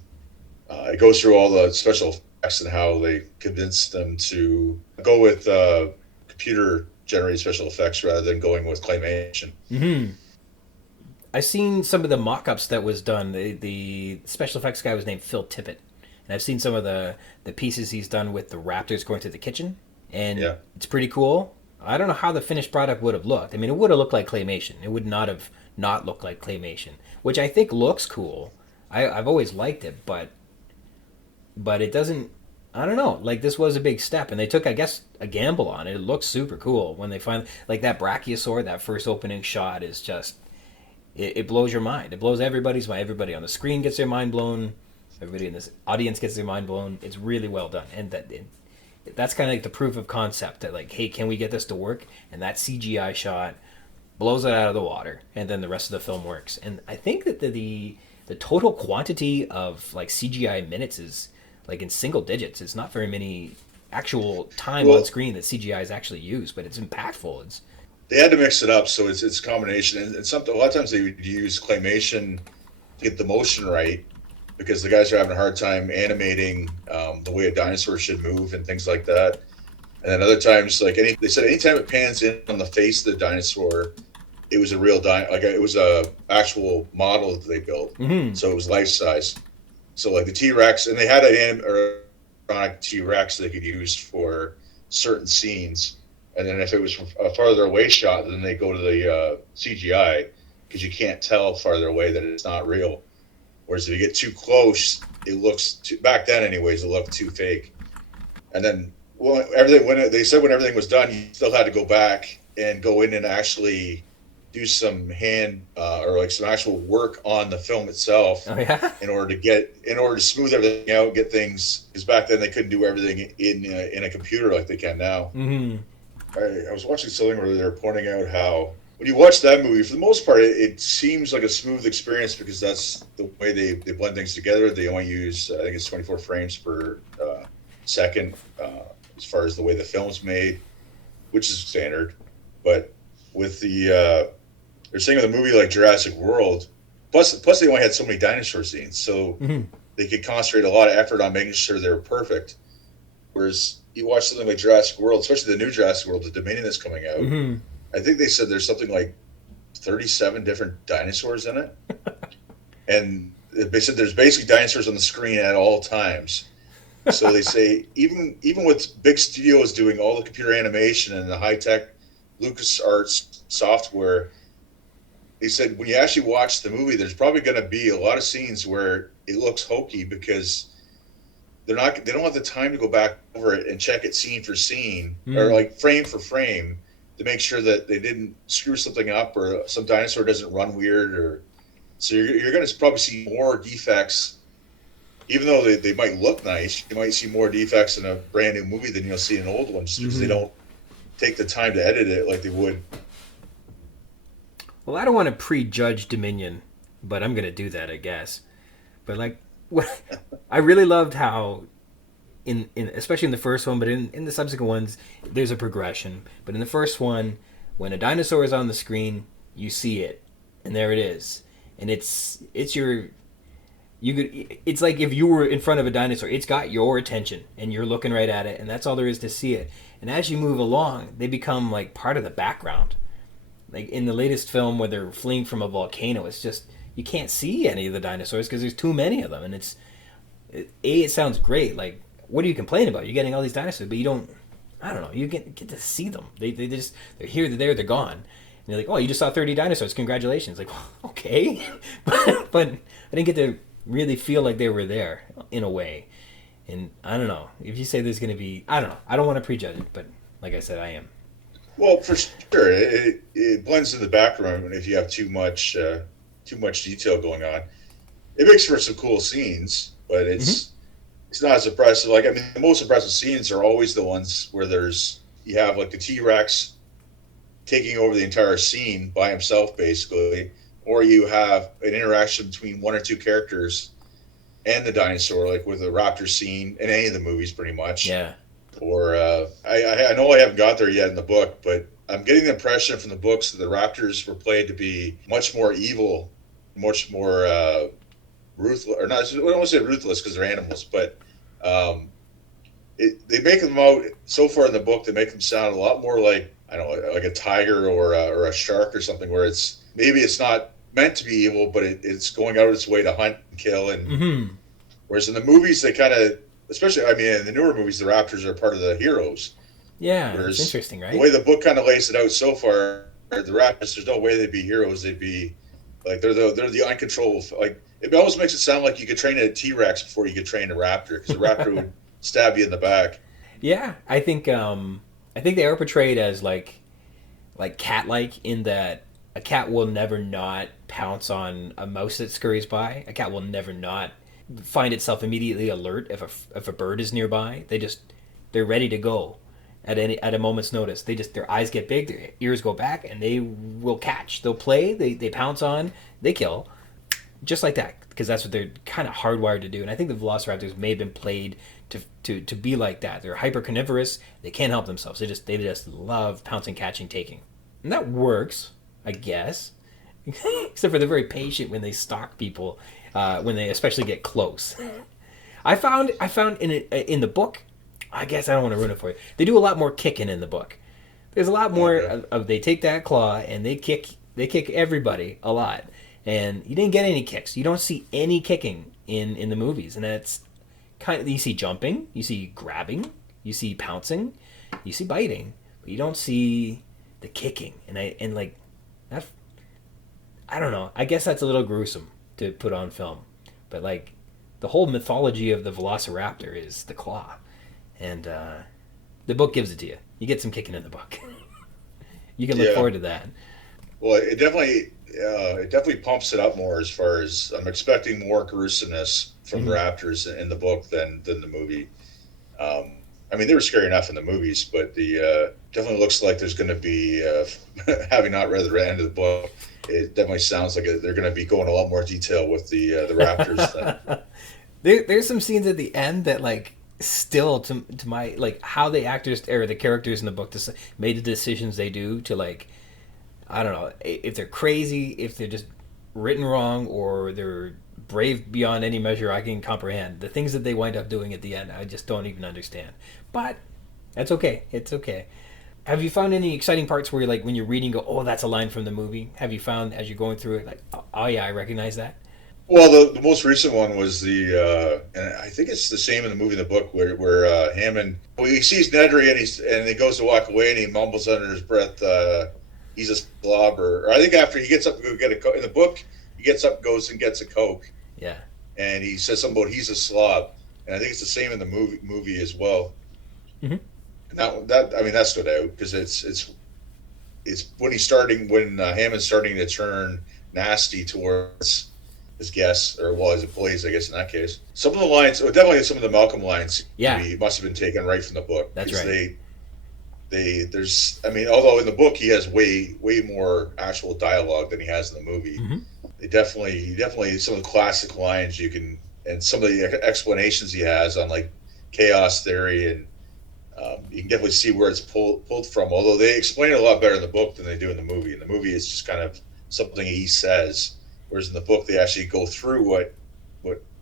it goes through all the special effects and how they convinced them to go with computer-generated special effects rather than going with claymation. Mm-hmm. I've seen some of the mock-ups that was done. The special effects guy was named Phil Tippett. And I've seen some of the pieces he's done with the raptors going to the kitchen. And It's pretty cool. I don't know how the finished product would have looked. I mean, it would have looked like claymation. It would not have not looked like claymation, which I think looks cool. I've always liked it, but it doesn't... I don't know. Like, this was a big step, and they took, I guess, a gamble on it. It looks super cool when they finally... Like, that brachiosaur, that first opening shot is just... It blows your mind. It blows everybody's mind. Everybody on the screen gets their mind blown. Everybody in this audience gets their mind blown. It's really well done. And that's kind of like the proof of concept that, like, hey, can we get this to work? And that CGI shot blows it out of the water. And then the rest of the film works. And I think that the total quantity of, like, CGI minutes is, like, in single digits. It's not very many actual time on screen that CGI is actually used, but it's impactful. They had to mix it up, so it's a combination. And a lot of times they would use claymation to get the motion right, because the guys are having a hard time animating the way a dinosaur should move and things like that. And then other times, like they said, anytime it pans in on the face of the dinosaur, it was a real it was a actual model that they built, so it was life size. So like the T-Rex, and they had an animatronic T-Rex they could use for certain scenes. And then if it was from a farther away shot, then they go to the CGI, because you can't tell farther away that it's not real. Whereas if you get too close, it looks back then anyways, it looked too fake. And then when everything was done, you still had to go back and go in and actually do some hand or like some actual work on the film itself. Oh, yeah? in order to smooth everything out, get things, because back then they couldn't do everything in a computer like they can now. Mm-hmm. I was watching something where they were pointing out how when you watch that movie, for the most part, it seems like a smooth experience because that's the way they blend things together. They only use, I think it's 24 frames per second as far as the way the film's made, which is standard. But with they're saying with a movie like Jurassic World, plus they only had so many dinosaur scenes, so they could concentrate a lot of effort on making sure they were perfect. Whereas you watch something like Jurassic World, especially the new Jurassic World, the Dominion that's coming out, I think they said there's something like 37 different dinosaurs in it. And they said there's basically dinosaurs on the screen at all times. So they say even with big studios doing all the computer animation and the high-tech LucasArts software, they said when you actually watch the movie, there's probably going to be a lot of scenes where it looks hokey because they don't have the time to go back over it and check it scene for scene or like frame for frame to make sure that they didn't screw something up or some dinosaur doesn't run weird. So you're going to probably see more defects, even though they might look nice. You might see more defects in a brand new movie than you'll see in an old one, just because they don't take the time to edit it like they would. Well, I don't want to prejudge Dominion, but I'm going to do that, I guess. But like, I really loved how, in especially in the first one, but in the subsequent ones, there's a progression. But in the first one, when a dinosaur is on the screen, you see it, and there it is, and it's like if you were in front of a dinosaur, it's got your attention, and you're looking right at it, and that's all there is to see it. And as you move along, they become like part of the background. Like in the latest film where they're fleeing from a volcano, it's just you can't see any of the dinosaurs because there's too many of them, and it sounds great. Like what do you complain about? You're getting all these dinosaurs, but you don't. I don't know. You get to see them. They're here, they're there, they're gone. And you're like, oh, you just saw 30 dinosaurs. Congratulations. Like, well, okay, but I didn't get to really feel like they were there in a way. And I don't know. If you say there's going to be, I don't know. I don't want to prejudge it, but like I said, I am. Well, for sure, it blends in the background if you have too much detail going on. It makes for some cool scenes, but it's not as impressive. Like, I mean, the most impressive scenes are always the ones where you have like the T-Rex taking over the entire scene by himself, basically, or you have an interaction between one or two characters and the dinosaur, like with the raptor scene in any of the movies, pretty much. Yeah. Or I know I haven't got there yet in the book, but I'm getting the impression from the books that the raptors were played to be much more evil, much more ruthless, or not. I don't want to say ruthless because they're animals, but they make them out so far in the book. They make them sound a lot more like, I don't know, like a tiger or a shark or something, where it's not meant to be evil, but it's going out of its way to hunt and kill. And whereas in the movies, they kind of, especially, I mean, in the newer movies, the raptors are part of the heroes. Yeah, whereas it's interesting, right? The way the book kind of lays it out so far, the raptors, there's no way they'd be heroes. They'd be like they're the uncontrollable. Like, it always makes it sound like you could train a T-Rex before you could train a raptor, because a raptor would stab you in the back. Yeah, I think they are portrayed as like cat-like, in that a cat will never not pounce on a mouse that scurries by. A cat will never not find itself immediately alert if a bird is nearby. They're ready to go at a moment's notice. Their eyes get big, their ears go back, and they will catch. They'll play. They pounce on. They kill, just like that, because that's what they're kind of hardwired to do. And I think the velociraptors may have been played to be like that. They're hyper carnivorous. They can't help themselves. They just love pouncing, catching, taking, and that works, I guess. Except for they're very patient when they stalk people, when they especially get close. I found in the book, I guess I don't want to ruin it for you, they do a lot more kicking in the book. There's a lot more of they take that claw and they kick everybody a lot. And you didn't get any kicks. You don't see any kicking in the movies. And that's kind of, you see jumping, you see grabbing, you see pouncing, you see biting, but you don't see the kicking. And like that, I don't know. I guess that's a little gruesome to put on film. But like, the whole mythology of the velociraptor is the claw. And the book gives it to you. You get some kicking in the book. You can look forward to that. Well, it definitely pumps it up more, as far as I'm expecting more gruesomeness from the raptors in the book than the movie. I mean, they were scary enough in the movies, but the definitely looks like there's going to be, having not read the end of the book, it definitely sounds like they're going to be going a lot more detail with the raptors. There's some scenes at the end that, like, still to my, like, how the actors or the characters in the book made the decisions they do to, like, I don't know if they're crazy, if they're just written wrong, or they're brave beyond any measure I can comprehend. The things that they wind up doing at the end, I just don't even understand. But that's okay. It's okay. Have you found any exciting parts where, like, when you're reading, go, oh, that's a line from the movie? Have you found, as you're going through it, like, oh yeah, I recognize that? Well, the most recent one was and I think it's the same in the movie and the book, where Hammond, he sees Nedry and he goes to walk away and he mumbles under his breath, he's a slob, or I think after he gets up to go get a Coke. In the book, he gets up, goes and gets a Coke. Yeah. And he says something about he's a slob. And I think it's the same in the movie as well. Mm-hmm. And that stood out, because it's when Hammond's starting to turn nasty towards his guests, or his employees, I guess, in that case. Some of the lines, definitely some of the Malcolm lines, must have been taken right from the book. That's right. Although in the book he has way more actual dialogue than he has in the movie. Mm-hmm. He definitely some of the classic lines and some of the explanations he has on, like, chaos theory, and you can definitely see where it's pulled from. Although they explain it a lot better in the book than they do in the movie. In the movie, it's just kind of something he says, whereas in the book they actually go through what.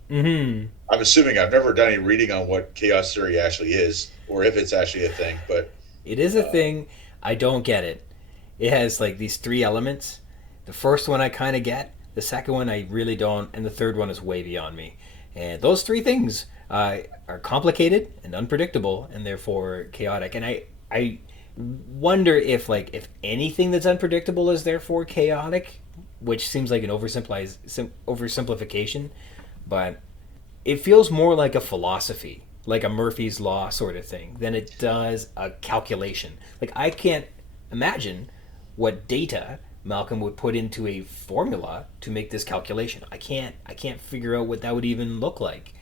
Mm-hmm. I'm assuming, I've never done any reading on what chaos theory actually is, or if it's actually a thing, but. It is a thing. I don't get it. It has, like, these three elements. The first one I kind of get. The second one I really don't. And the third one is way beyond me. And those three things are complicated and unpredictable, and therefore chaotic. And I wonder if anything that's unpredictable is therefore chaotic, which seems like an oversimplification, but it feels more like a philosophy, like a Murphy's Law sort of thing, than it does a calculation. Like, I can't imagine what data Malcolm would put into a formula to make this calculation. I can't figure out what that would even look like.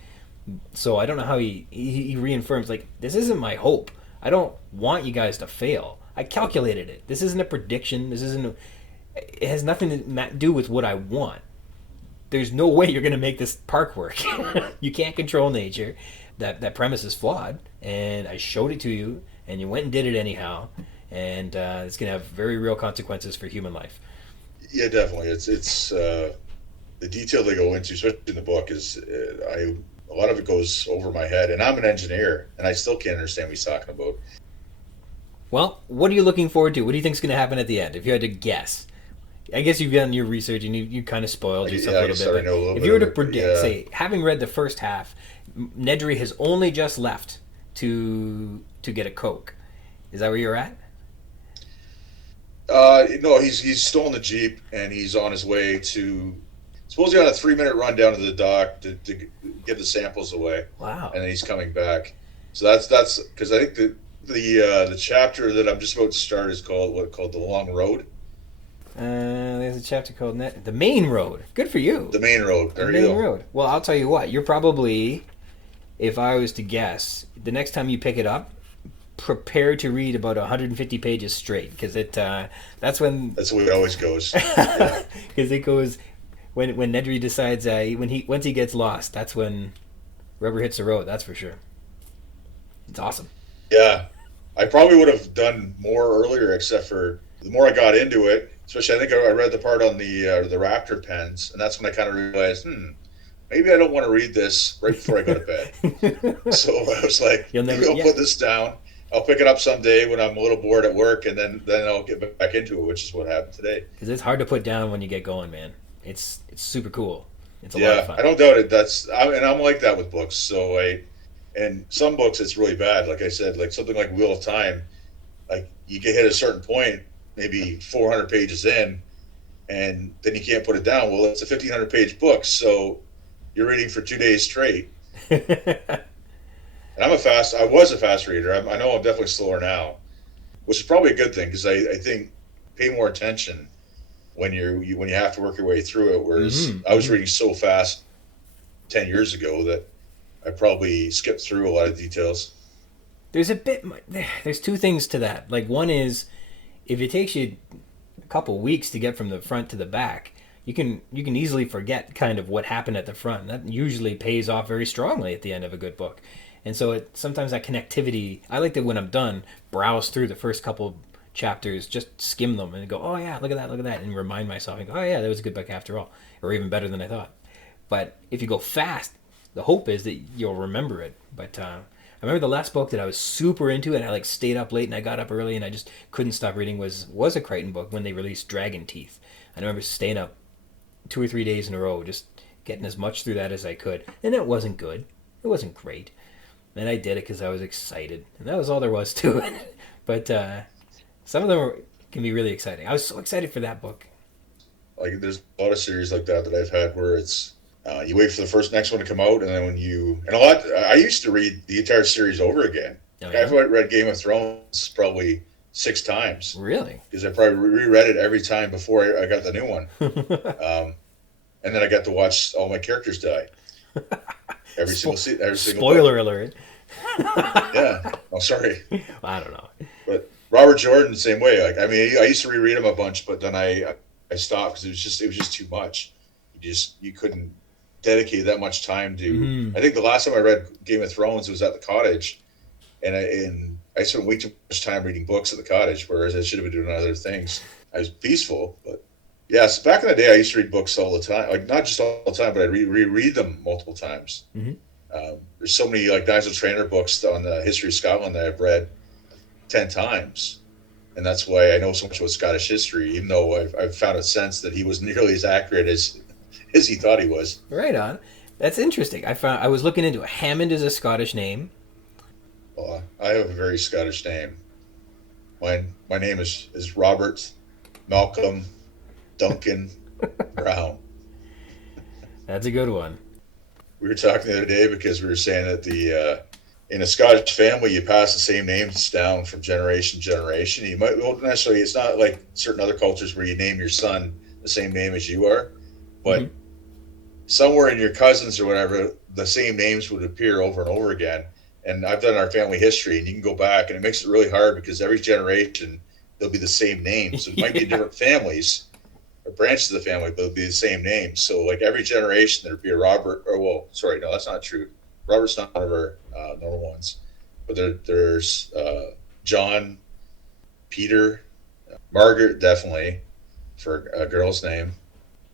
So I don't know how he reaffirms, like, this isn't my hope. I don't want you guys to fail. I calculated it. This isn't a prediction. It has nothing to do with what I want. There's no way you're going to make this park work. You can't control nature. That premise is flawed, and I showed it to you, and you went and did it anyhow, and it's going to have very real consequences for human life. Yeah, definitely. It's the detail they go into, especially in the book, is a lot of it goes over my head, and I'm an engineer, and I still can't understand what he's talking about. Well, what are you looking forward to? What do you think is going to happen at the end, if you had to guess? I guess you've done your research and you kind of spoiled yourself a little bit. If you were to predict, say, having read the first half, Nedry has only just left to get a Coke. Is that where you're at? No, he's stolen the Jeep and he's on his way to. Suppose he on a 3-minute run down to the dock to give the samples away. Wow. And then he's coming back. So that's because I think the chapter that I'm just about to start is called The Long Road. There's a chapter called The Main Road. Good for you. The Main Road. There you go. The Main Road. Well, I'll tell you what. You're probably, if I was to guess, the next time you pick it up, prepare to read about 150 pages straight, because that's the way it always goes. Because it goes when Nedry decides once he gets lost, that's when rubber hits the road. That's for sure. It's awesome. Yeah, I probably would have done more earlier, except for the more I got into it. Especially, I think I read the part on the raptor pens, and that's when I kind of realized, maybe I don't want to read this right before I go to bed. So I was like, I'll put this down. I'll pick it up someday when I'm a little bored at work, and then I'll get back into it, which is what happened today. Because it's hard to put down when you get going, man. It's super cool. It's a lot of fun. I don't doubt it. I'm like that with books. So and some books it's really bad. Like I said, like something like Wheel of Time, like you can hit a certain point, maybe 400 pages in, and then you can't put it down. Well, it's a 1,500-page book, so you're reading for 2 days straight. And I was a fast reader. I know I'm definitely slower now, which is probably a good thing, because I think pay more attention when you have to work your way through it. Whereas I was reading so fast 10 years ago that I probably skipped through a lot of details. There's two things to that. Like, one is, if it takes you a couple weeks to get from the front to the back, you can easily forget kind of what happened at the front. That usually pays off very strongly at the end of a good book. And so sometimes that connectivity, I like to, when I'm done, browse through the first couple chapters, just skim them and go, oh yeah, look at that, and remind myself and go, oh yeah, that was a good book after all, or even better than I thought. But if you go fast, the hope is that you'll remember it. But I remember the last book that I was super into, and I stayed up late and I got up early and I just couldn't stop reading, was a Crichton book when they released Dragon Teeth. I remember staying up 2 or 3 days in a row, just getting as much through that as I could. And it wasn't good. It wasn't great. And I did it because I was excited. And that was all there was to it. But some of them can be really exciting. I was so excited for that book. Like, there's a lot of series like that I've had where it's you wait for the next one to come out, and then I used to read the entire series over again. Oh, yeah? I've read Game of Thrones probably 6 times. Really? Because I probably reread it every time before I got the new one. And then I got to watch all my characters die. Every single spoiler alert. Yeah. Oh, sorry. I don't know. But Robert Jordan, same way. Like, I mean, I used to reread him a bunch, but then I stopped because it was just too much. You couldn't dedicate that much time to. I think the last time I read Game of Thrones was at the cottage, and I spent way too much time reading books at the cottage, whereas I should have been doing other things. I was peaceful, but yes, back in the day, I used to read books all the time. Like, not just all the time, but I reread them multiple times. There's so many like Dinosaur Trainer books on the history of Scotland that I've read 10 times, and that's why I know so much about Scottish history. Even though I've found a sense that he was nearly as accurate as he thought he was. Right on. That's interesting. I was looking into it. Hammond is a Scottish name. Well, I have a very Scottish name. My name is Robert Malcolm Duncan Brown. That's a good one. We were talking the other day because we were saying that the in a Scottish family you pass the same names down from generation to generation. You might not necessarily. It's not like certain other cultures where you name your son the same name as you are, but somewhere in your cousins or whatever, the same names would appear over and over again. And I've done our family history, and you can go back, and it makes it really hard because every generation they'll be the same name. So it might be different families or branches of the family, but it'll be the same name. So like every generation there'd be a Robert, or well, sorry, no, that's not true. Robert's not one of our normal ones, but there's John, Peter, Margaret, definitely for a girl's name.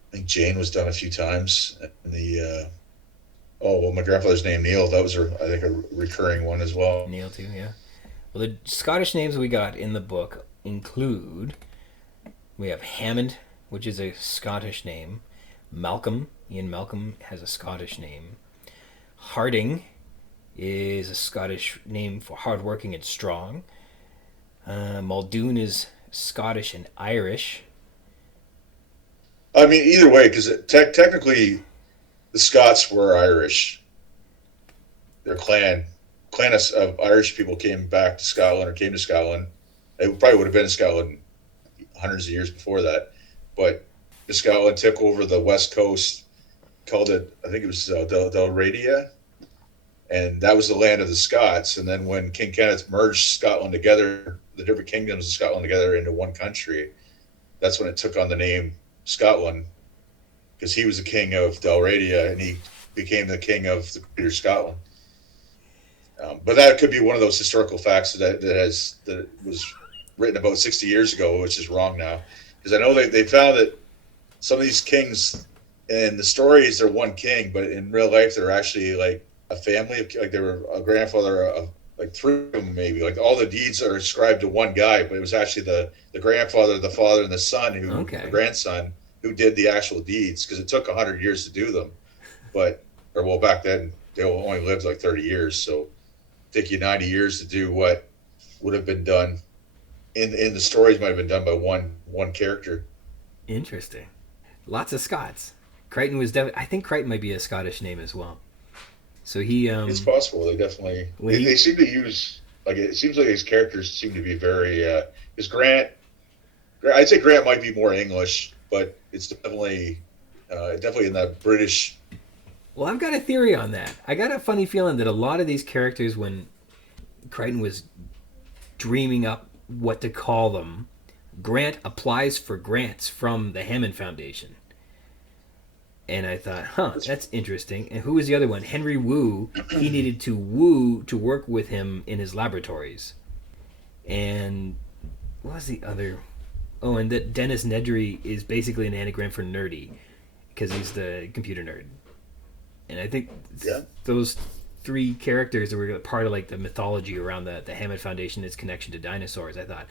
I think Jane was done a few times. And my grandfather's name Neil. That was I think a recurring one as well. Neil too, yeah. Well, the Scottish names we got in the book include, we have Hammond, which is a Scottish name. Malcolm, Ian Malcolm has a Scottish name. Harding is a Scottish name for hardworking and strong. Muldoon is Scottish and Irish. I mean, either way, because technically the Scots were Irish. Their clan of Irish people came back to Scotland or came to Scotland. They probably would have been in Scotland hundreds of years before that. But the Scotland took over the west coast, called it, I think it was Dalradia, and that was the land of the Scots. And then when King Kenneth merged Scotland together, the different kingdoms of Scotland together into one country, that's when it took on the name Scotland, because he was the king of Dalradia and he became the king of the Greater Scotland. But that could be one of those historical facts that was written about 60 years ago, which is wrong now. Because I know they found that some of these kings, in the stories, they're one king, but in real life, they're actually like a family. Like they were a grandfather of like three of them, maybe. Like all the deeds are ascribed to one guy, but it was actually the grandfather, the father, and the son, the grandson, who did the actual deeds, because it took 100 years to do them. Back then, they only lived like 30 years, so it'd take you 90 years to do what would have been done in the stories might have been done by one character. Interesting. Lots of Scots. Crichton was I think Crichton might be a Scottish name as well. So he it's possible. They definitely they seem to use, like, it seems like his characters seem to be very his Grant, I'd say Grant might be more English, but it's definitely in that British. Well, I've got a theory on that. I got a funny feeling that a lot of these characters, when Crichton was dreaming up what to call them, Grant applies for grants from the Hammond Foundation. And I thought, that's interesting. And who was the other one? Henry Wu. He needed to Wu to work with him in his laboratories. And what was the other? Oh, and that Dennis Nedry is basically an anagram for nerdy, because he's the computer nerd. And I think those three characters that were part of like the mythology around the Hammond Foundation, its connection to dinosaurs. I thought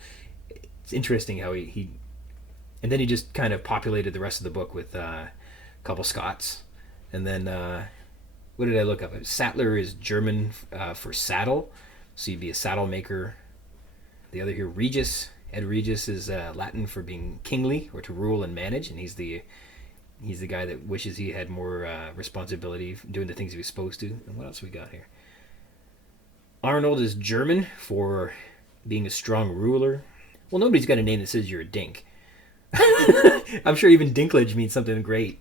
it's interesting how he and then he just kind of populated the rest of the book with a couple Scots. And then what did I look up? Sattler is German for saddle, so you'd be a saddle maker. The other here, Regus. Ed Regus is Latin for being kingly or to rule and manage, and he's the guy that wishes he had more responsibility doing the things he was supposed to. And what else we got here? Arnold is German for being a strong ruler. Well, nobody's got a name that says you're a dink. I'm sure even dinklage means something great.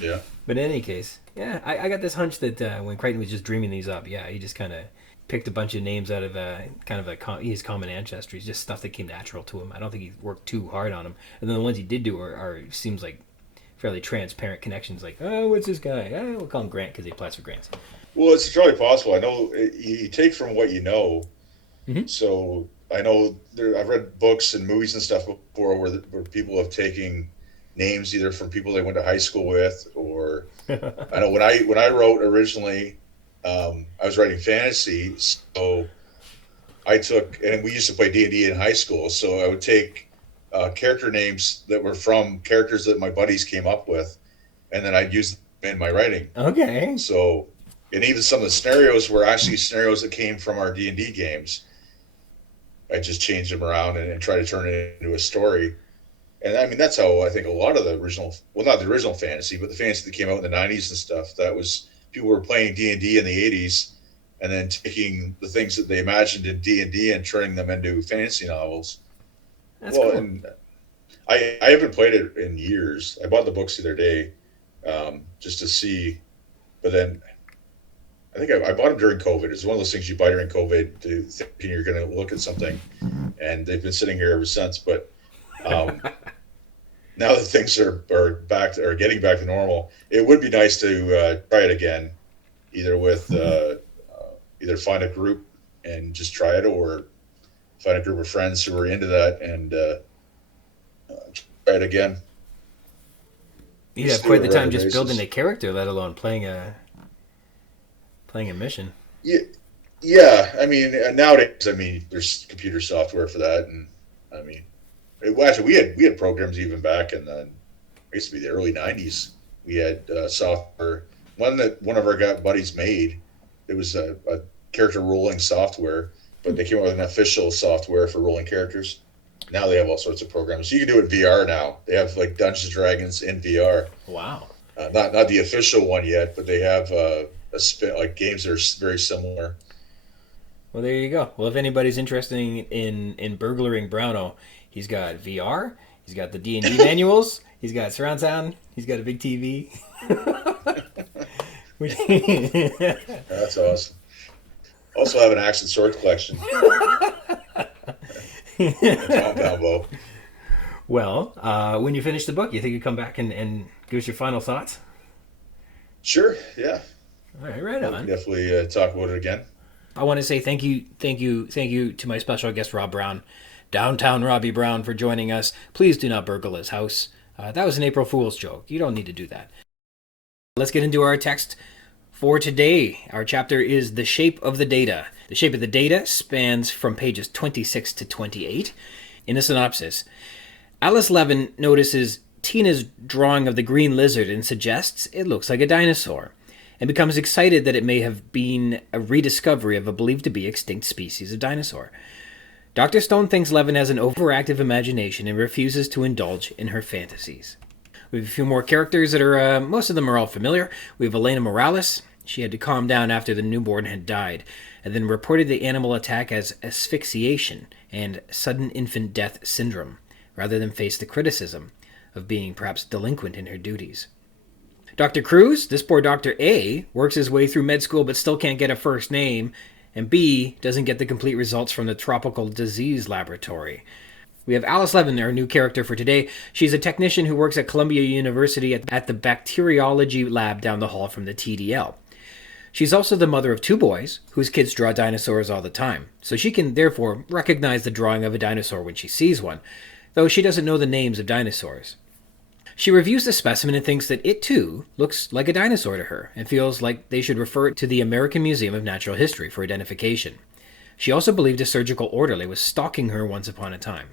Yeah. But in any case, yeah, I got this hunch that when Crichton was just dreaming these up, he just kind of picked a bunch of names out of his common ancestry, just stuff that came natural to him. I don't think he worked too hard on them. And then the ones he did do are seems like fairly transparent connections. Like, oh, what's this guy? Oh, we'll call him Grant because he applies for grants. Well, it's probably possible. I know you take from what you know. Mm-hmm. So I know I've read books and movies and stuff before where people have taken names either from people they went to high school with, or I know when I wrote originally. I was writing fantasy, so I took, and we used to play D&D in high school, so I would take character names that were from characters that my buddies came up with, and then I'd use in my writing. Okay. So, and even some of the scenarios were actually scenarios that came from our D&D games. I just changed them around and tried to turn it into a story. And I mean, that's how I think a lot of the original, well, not the original fantasy, but the fantasy that came out in the 90s and stuff, that was people were playing D&D in the 80s and then taking the things that they imagined in D&D and turning them into fantasy novels. That's Well, cool. and I haven't played it in years. I bought the books the other day just to see, but then I think I bought them during COVID. It's one of those things you buy during COVID to thinking you're going to look at something, and they've been sitting here ever since. But um, now that things are back to, are getting back to normal, it would be nice to try it again, either with either find a group and just try it, or find a group of friends who are into that and try it again. You'd have Just do quite it the on a time regular just building basis. a character, let alone playing a mission. Yeah, yeah. I mean, nowadays, I mean, there's computer software for that, and I mean, actually, we had programs even back in the it used to be the early '90s. We had software. One that one of our buddies made. It was a character rolling software, but they came out with an official software for rolling characters. Now they have all sorts of programs. You can do it VR now. They have like Dungeons and Dragons in VR. Wow. Not the official one yet, but they have a spin like games that are very similar. Well, there you go. Well, if anybody's interested in burglaring Browno, he's got VR, he's got the D&D manuals, he's got surround sound, he's got a big TV. That's awesome. Also have an axe and sword collection. Compound bow. Well, when you finish the book, you think you'd come back and give us your final thoughts? Sure, yeah. All right, right We can on. definitely talk about it again. I want to say thank you to my special guest, Rob Brown, Downtown Robbie Brown, for joining us. Please do not burgle his house. That was an April Fool's joke. You don't need to do that. Let's get into our text for today. Our chapter is The Shape of the Data. The Shape of the Data spans from pages 26 to 28. In a synopsis, Alice Levin notices Tina's drawing of the green lizard and suggests it looks like a dinosaur, and becomes excited that it may have been a rediscovery of a believed to be extinct species of dinosaur. Dr. Stone thinks Levin has an overactive imagination and refuses to indulge in her fantasies. We have a few more characters that are, most of them are all familiar. We have Elena Morales. She had to calm down after the newborn had died, and then reported the animal attack as asphyxiation and sudden infant death syndrome, rather than face the criticism of being perhaps delinquent in her duties. Dr. Cruz, this poor Dr. A, works his way through med school but still can't get a first name, and B, doesn't get the complete results from the tropical disease laboratory. We have Alice Levin, our new character for today. She's a technician who works at Columbia University at the bacteriology lab down the hall from the TDL. She's also the mother of two boys, whose kids draw dinosaurs all the time, so she can therefore recognize the drawing of a dinosaur when she sees one, though she doesn't know the names of dinosaurs. She reviews the specimen and thinks that it, too, looks like a dinosaur to her, and feels like they should refer it to the American Museum of Natural History for identification. She also believed a surgical orderly was stalking her once upon a time.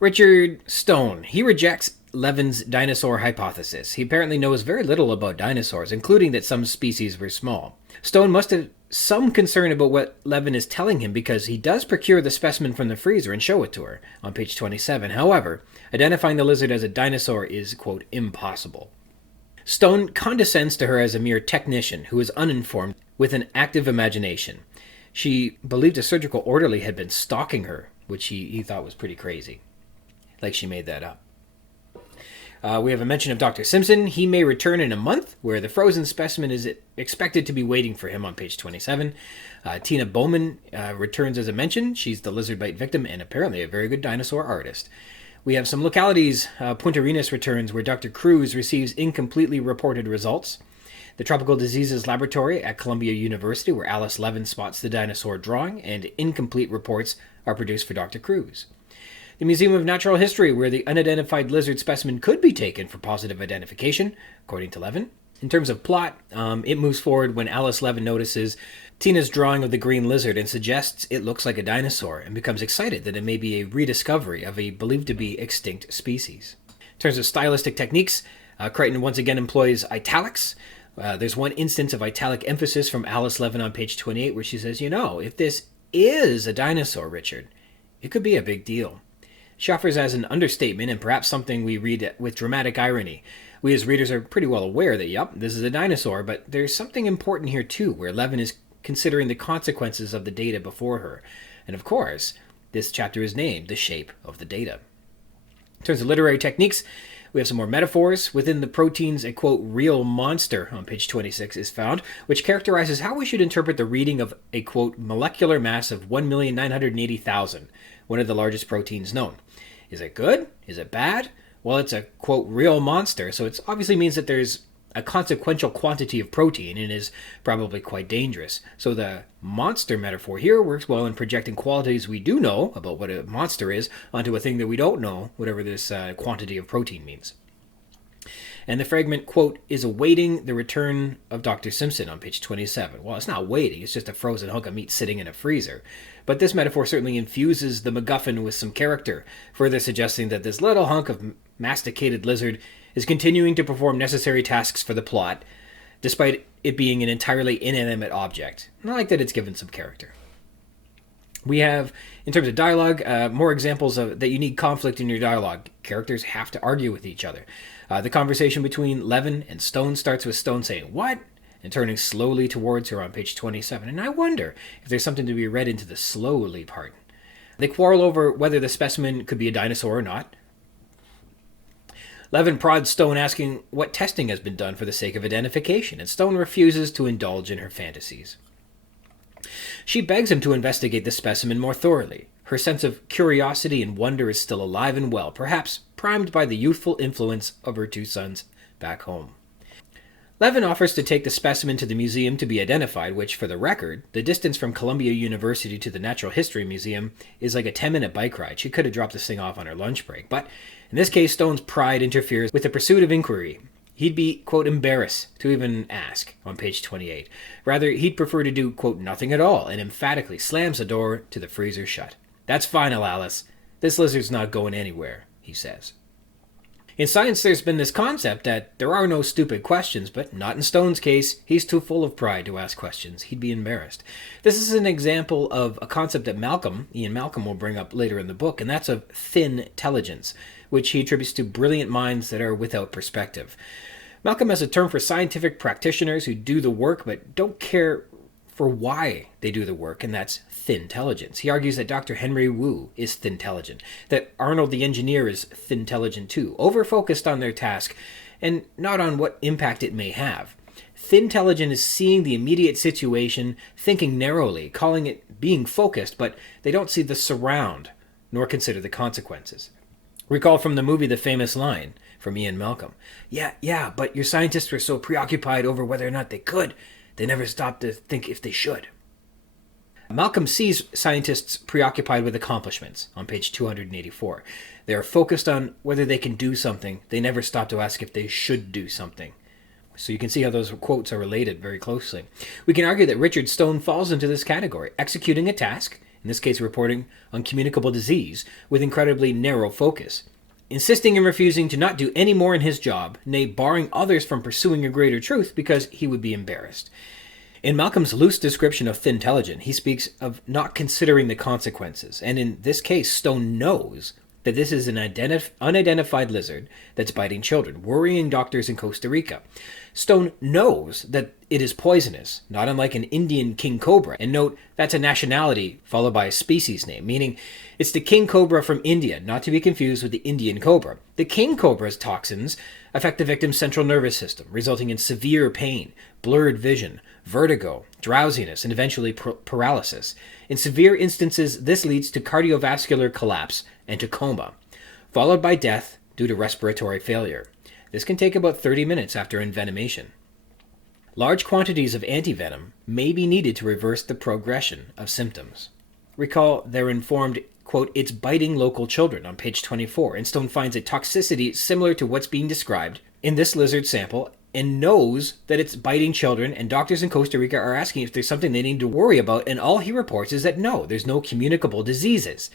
Richard Stone. He rejects Levin's dinosaur hypothesis. He apparently knows very little about dinosaurs, including that some species were small. Stone must have some concern about what Levin is telling him, because he does procure the specimen from the freezer and show it to her on page 27. However, identifying the lizard as a dinosaur is, quote, impossible. Stone condescends to her as a mere technician who is uninformed with an active imagination. She believed a surgical orderly had been stalking her, which he thought was pretty crazy. Like she made that up. We have a mention of Dr. Simpson. He may return in a month, where the frozen specimen is expected to be waiting for him on page 27. Tina Bowman returns as a mention. She's the lizard bite victim and apparently a very good dinosaur artist. We have some localities. Punta Arenas returns, where Dr. Cruz receives incompletely reported results. The Tropical Diseases Laboratory at Columbia University, where Alice Levin spots the dinosaur drawing, and incomplete reports are produced for Dr. Cruz. The Museum of Natural History, where the unidentified lizard specimen could be taken for positive identification, according to Levin. In terms of plot, it moves forward when Alice Levin notices Tina's drawing of the green lizard and suggests it looks like a dinosaur, and becomes excited that it may be a rediscovery of a believed to be extinct species. In terms of stylistic techniques, Crichton once again employs italics. There's one instance of italic emphasis from Alice Levin on page 28 where she says, if this is a dinosaur, Richard, it could be a big deal. She offers as an understatement and perhaps something we read with dramatic irony. We as readers are pretty well aware that, this is a dinosaur, but there's something important here too, where Levin is considering the consequences of the data before her. And of course, this chapter is named The Shape of the Data. In terms of literary techniques, we have some more metaphors. Within the proteins, a, quote, real monster on page 26 is found, which characterizes how we should interpret the reading of a, quote, molecular mass of 1,980,000, one of the largest proteins known. Is it good? Is it bad? Well, it's a, quote, real monster, so it obviously means that there's a consequential quantity of protein and is probably quite dangerous. So the monster metaphor here works well in projecting qualities we do know about what a monster is onto a thing that we don't know, whatever this quantity of protein means. And the fragment, quote, is awaiting the return of Dr. Simpson on page 27. Well, it's not waiting, it's just a frozen hunk of meat sitting in a freezer. But this metaphor certainly infuses the MacGuffin with some character, further suggesting that this little hunk of masticated lizard is continuing to perform necessary tasks for the plot, despite it being an entirely inanimate object. And I like that it's given some character. We have, in terms of dialogue, more examples of that you need conflict in your dialogue. Characters have to argue with each other. The conversation between Levin and Stone starts with Stone saying, "What?" and turning slowly towards her on page 27. And I wonder if there's something to be read into the slowly part. They quarrel over whether the specimen could be a dinosaur or not. Levin prods Stone, asking what testing has been done for the sake of identification, and Stone refuses to indulge in her fantasies. She begs him to investigate the specimen more thoroughly. Her sense of curiosity and wonder is still alive and well, perhaps primed by the youthful influence of her two sons back home. Levin offers to take the specimen to the museum to be identified, which, for the record, the distance from Columbia University to the Natural History Museum is like a 10-minute bike ride. She could have dropped this thing off on her lunch break, but in this case, Stone's pride interferes with the pursuit of inquiry. He'd be, quote, embarrassed to even ask on page 28. Rather, he'd prefer to do, quote, nothing at all, and emphatically slams the door to the freezer shut. "That's final, Alice. This lizard's not going anywhere," he says. In science, there's been this concept that there are no stupid questions, but not in Stone's case. He's too full of pride to ask questions. He'd be embarrassed. This is an example of a concept that Ian Malcolm will bring up later in the book, and that's of thin intelligence, which he attributes to brilliant minds that are without perspective. Malcolm has a term for scientific practitioners who do the work but don't care for why they do the work, and that's thin intelligence. He argues that Dr. Henry Wu is thin intelligent, that Arnold the engineer is thin intelligent too, over-focused on their task and not on what impact it may have. Thin intelligent is seeing the immediate situation, thinking narrowly, calling it being focused, but they don't see the surround, nor consider the consequences. Recall from the movie the famous line from Ian Malcolm, Yeah, but your scientists were so preoccupied over whether or not they could, they never stopped to think if they should. Malcolm sees scientists preoccupied with accomplishments on page 284. They are focused on whether they can do something. They never stop to ask if they should do something. So you can see how those quotes are related very closely. We can argue that Richard Stone falls into this category, executing a task, in this case reporting on communicable disease, with incredibly narrow focus. Insisting and refusing to not do any more in his job, nay, barring others from pursuing a greater truth because he would be embarrassed. In Malcolm's loose description of thin intelligence, he speaks of not considering the consequences, and in this case, Stone knows that this is an unidentified lizard that's biting children, worrying doctors in Costa Rica. Stone knows that it is poisonous, not unlike an Indian king cobra. And note, that's a nationality followed by a species name, meaning it's the king cobra from India, not to be confused with the Indian cobra. The king cobra's toxins affect the victim's central nervous system, resulting in severe pain, blurred vision, vertigo, drowsiness, and eventually paralysis. In severe instances, this leads to cardiovascular collapse and to coma, followed by death due to respiratory failure. This can take about 30 minutes after envenomation. Large quantities of antivenom may be needed to reverse the progression of symptoms. Recall they're informed, quote, it's biting local children on page 24, and Stone finds a toxicity similar to what's being described in this lizard sample and knows that it's biting children, and doctors in Costa Rica are asking if there's something they need to worry about, and all he reports is that no, there's no communicable diseases.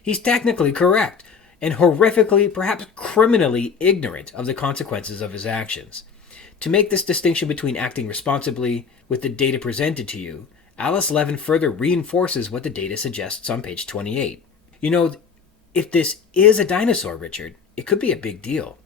He's technically correct. and horrifically, perhaps criminally ignorant of the consequences of his actions. To make this distinction between acting responsibly with the data presented to you, Alice Levin further reinforces what the data suggests on page 28. You know, if this is a dinosaur, Richard, it could be a big deal.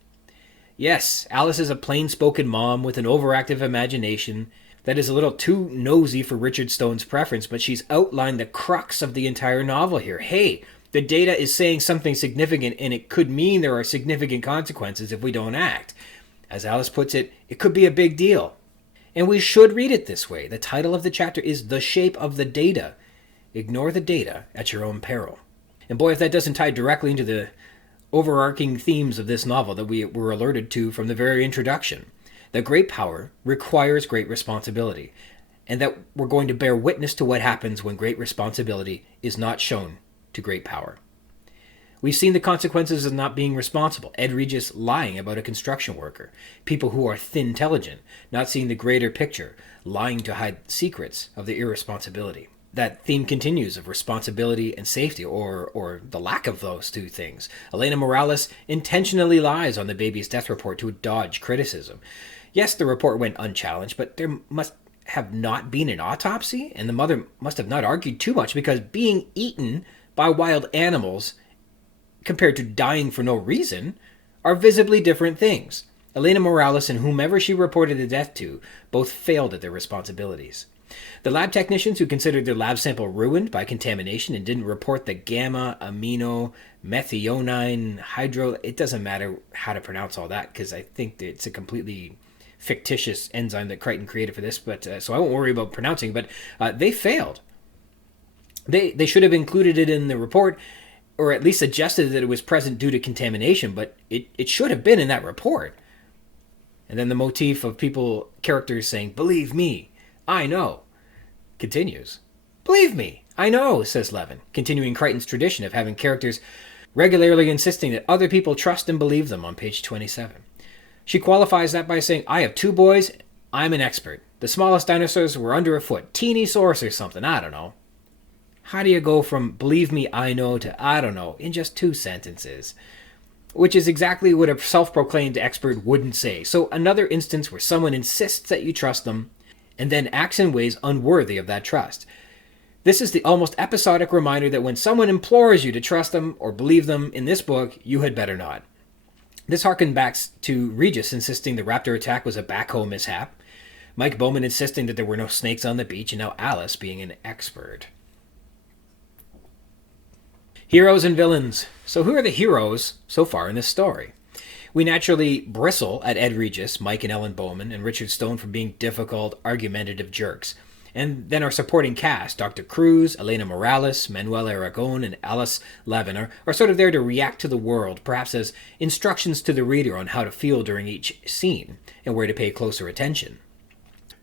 Yes, Alice is a plain-spoken mom with an overactive imagination that is a little too nosy for Richard Stone's preference, but she's outlined the crux of the entire novel here. Hey, the data is saying something significant, and it could mean there are significant consequences if we don't act. As Alice puts it, it could be a big deal. And we should read it this way. The title of the chapter is The Shape of the Data. Ignore the data at your own peril. And boy, if that doesn't tie directly into the overarching themes of this novel that we were alerted to from the very introduction. That great power requires great responsibility, and that we're going to bear witness to what happens when great responsibility is not shown to great power. We've seen the consequences of not being responsible. Ed Regis lying about a construction worker. People who are thin-intelligent, not seeing the greater picture, lying to hide secrets of their irresponsibility. That theme continues of responsibility and safety, or the lack of those two things. Elena Morales intentionally lies on the baby's death report to dodge criticism. Yes, the report went unchallenged, but there must have not been an autopsy, and the mother must have not argued too much, because being eaten by wild animals compared to dying for no reason are visibly different things. Elena Morales and whomever she reported the death to both failed at their responsibilities. The lab technicians who considered their lab sample ruined by contamination and didn't report the gamma-amino methionine hydro... It doesn't matter how to pronounce all that, because I think it's a completely fictitious enzyme that Crichton created for this, but so I won't worry about pronouncing, but they failed. They should have included it in the report, or at least suggested that it was present due to contamination, but it should have been in that report. And then the motif of characters saying, "Believe me, I know," continues. "Believe me, I know," says Levin, continuing Crichton's tradition of having characters regularly insisting that other people trust and believe them on page 27. She qualifies that by saying, "I have 2 boys, I'm an expert. The smallest dinosaurs were under a foot, teeny source or something, I don't know." How do you go from "believe me, I know" to "I don't know" in just 2 sentences? Which is exactly what a self-proclaimed expert wouldn't say. So another instance where someone insists that you trust them, and then acts in ways unworthy of that trust. This is the almost episodic reminder that when someone implores you to trust them or believe them in this book, you had better not. This harkened back to Regis insisting the raptor attack was a backhoe mishap, Mike Bowman insisting that there were no snakes on the beach, and now Alice being an expert. Heroes and villains. So who are the heroes so far in this story? We naturally bristle at Ed Regis, Mike and Ellen Bowman, and Richard Stone for being difficult, argumentative jerks. And then our supporting cast, Dr. Cruz, Elena Morales, Manuel Aragon, and Alice Levin, are sort of there to react to the world, perhaps as instructions to the reader on how to feel during each scene, and where to pay closer attention.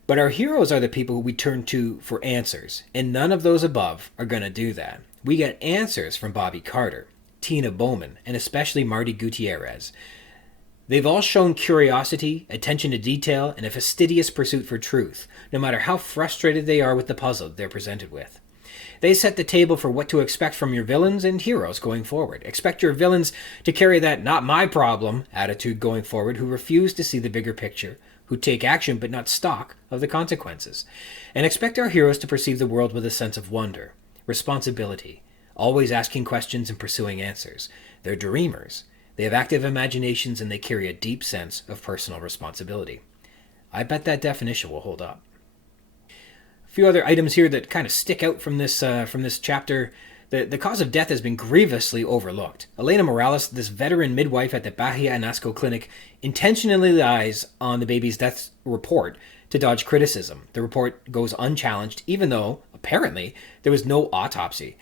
But our heroes are the people who we turn to for answers, and none of those above are going to do that. We get answers from Bobby Carter, Tina Bowman, and especially Marty Gutierrez. They've all shown curiosity, attention to detail, and a fastidious pursuit for truth, no matter how frustrated they are with the puzzle they're presented with. They set the table for what to expect from your villains and heroes going forward. Expect your villains to carry that "not my problem" attitude going forward, who refuse to see the bigger picture, who take action but not stock of the consequences. And expect our heroes to perceive the world with a sense of wonder, responsibility, always asking questions and pursuing answers. They're dreamers. They have active imaginations, and they carry a deep sense of personal responsibility. I bet that definition will hold up. A few other items here that kind of stick out from this chapter. The cause of death has been grievously overlooked. Elena Morales, this veteran midwife at the Bahia Anasco Clinic, intentionally lies on the baby's death report to dodge criticism. The report goes unchallenged, even though, apparently, there was no autopsy.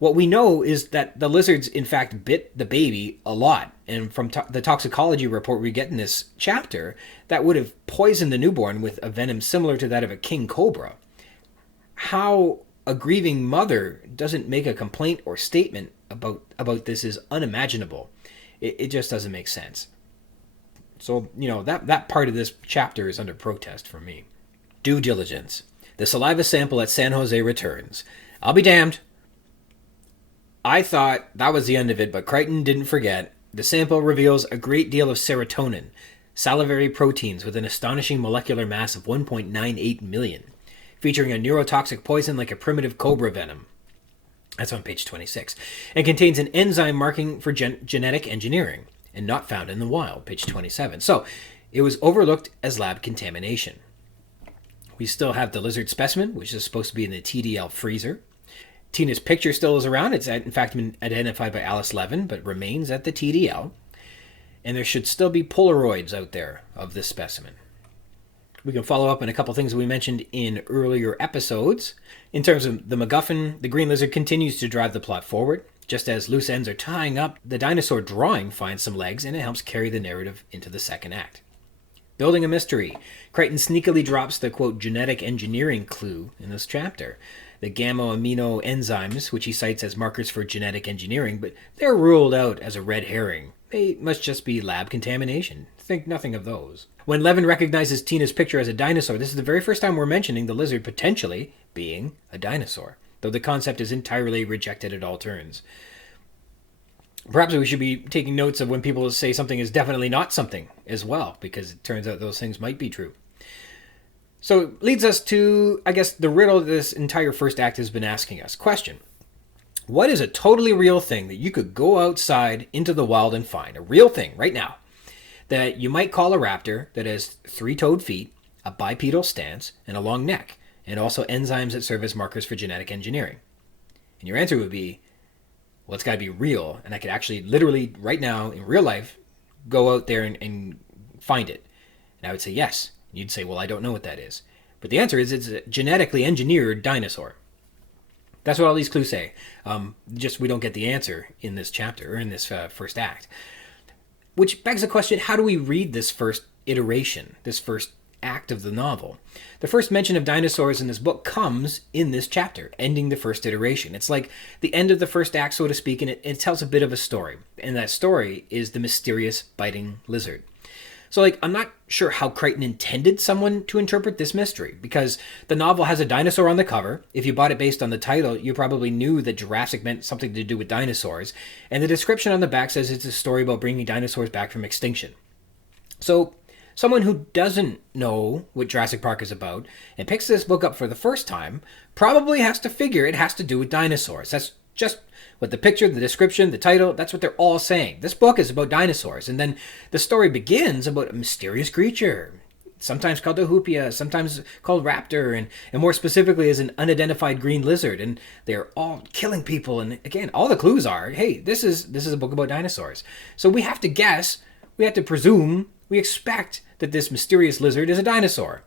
What we know is that the lizards, in fact, bit the baby a lot. And from the toxicology report we get in this chapter, that would have poisoned the newborn with a venom similar to that of a king cobra. How a grieving mother doesn't make a complaint or statement about this is unimaginable. It just doesn't make sense. So, that part of this chapter is under protest from me. Due diligence. The saliva sample at San Jose returns. I'll be damned. I thought that was the end of it, but Crichton didn't forget. The sample reveals a great deal of serotonin, salivary proteins with an astonishing molecular mass of 1.98 million, featuring a neurotoxic poison like a primitive cobra venom. That's on page 26. And contains an enzyme marking for genetic engineering, and not found in the wild, page 27. So, it was overlooked as lab contamination. We still have the lizard specimen, which is supposed to be in the TDL freezer. Tina's picture still is around. It's in fact been identified by Alice Levin, but remains at the TDL. And there should still be Polaroids out there of this specimen. We can follow up on a couple things we mentioned in earlier episodes. In terms of the MacGuffin, the green lizard continues to drive the plot forward. Just as loose ends are tying up, the dinosaur drawing finds some legs, and it helps carry the narrative into the second act. Building a mystery, Crichton sneakily drops the, quote, genetic engineering clue in this chapter. The gamma-amino enzymes, which he cites as markers for genetic engineering, but they're ruled out as a red herring. They must just be lab contamination. Think nothing of those. When Levin recognizes Tina's picture as a dinosaur, this is the very first time we're mentioning the lizard potentially being a dinosaur, though the concept is entirely rejected at all turns. Perhaps we should be taking notes of when people say something is definitely not something as well, because it turns out those things might be true. So it leads us to, I guess, the riddle that this entire first act has been asking us. Question: what is a totally real thing that you could go outside into the wild and find? A real thing right now that you might call a raptor that has 3-toed feet, a bipedal stance, and a long neck, and also enzymes that serve as markers for genetic engineering. And your answer would be, well, it's got to be real, and I could actually literally right now in real life go out there and find it. And I would say yes. You'd say, well, I don't know what that is. But the answer is it's a genetically engineered dinosaur. That's what all these clues say. Just we don't get the answer in this chapter or in this first act. Which begs the question, how do we read this first iteration, this first act of the novel? The first mention of dinosaurs in this book comes in this chapter, ending the first iteration. It's like the end of the first act, so to speak, and it tells a bit of a story. And that story is the mysterious biting lizard. So, I'm not sure how Crichton intended someone to interpret this mystery, because the novel has a dinosaur on the cover. If you bought it based on the title, you probably knew that Jurassic meant something to do with dinosaurs, and the description on the back says it's a story about bringing dinosaurs back from extinction. So, someone who doesn't know what Jurassic Park is about and picks this book up for the first time probably has to figure it has to do with dinosaurs. That's just what the picture, the description, the title, that's what they're all saying. This book is about dinosaurs, and then the story begins about a mysterious creature, sometimes called a hoopia, sometimes called raptor, and more specifically as an unidentified green lizard, and they're all killing people, and again, all the clues are, hey, this is a book about dinosaurs. So we have to guess, we have to presume, we expect that this mysterious lizard is a dinosaur.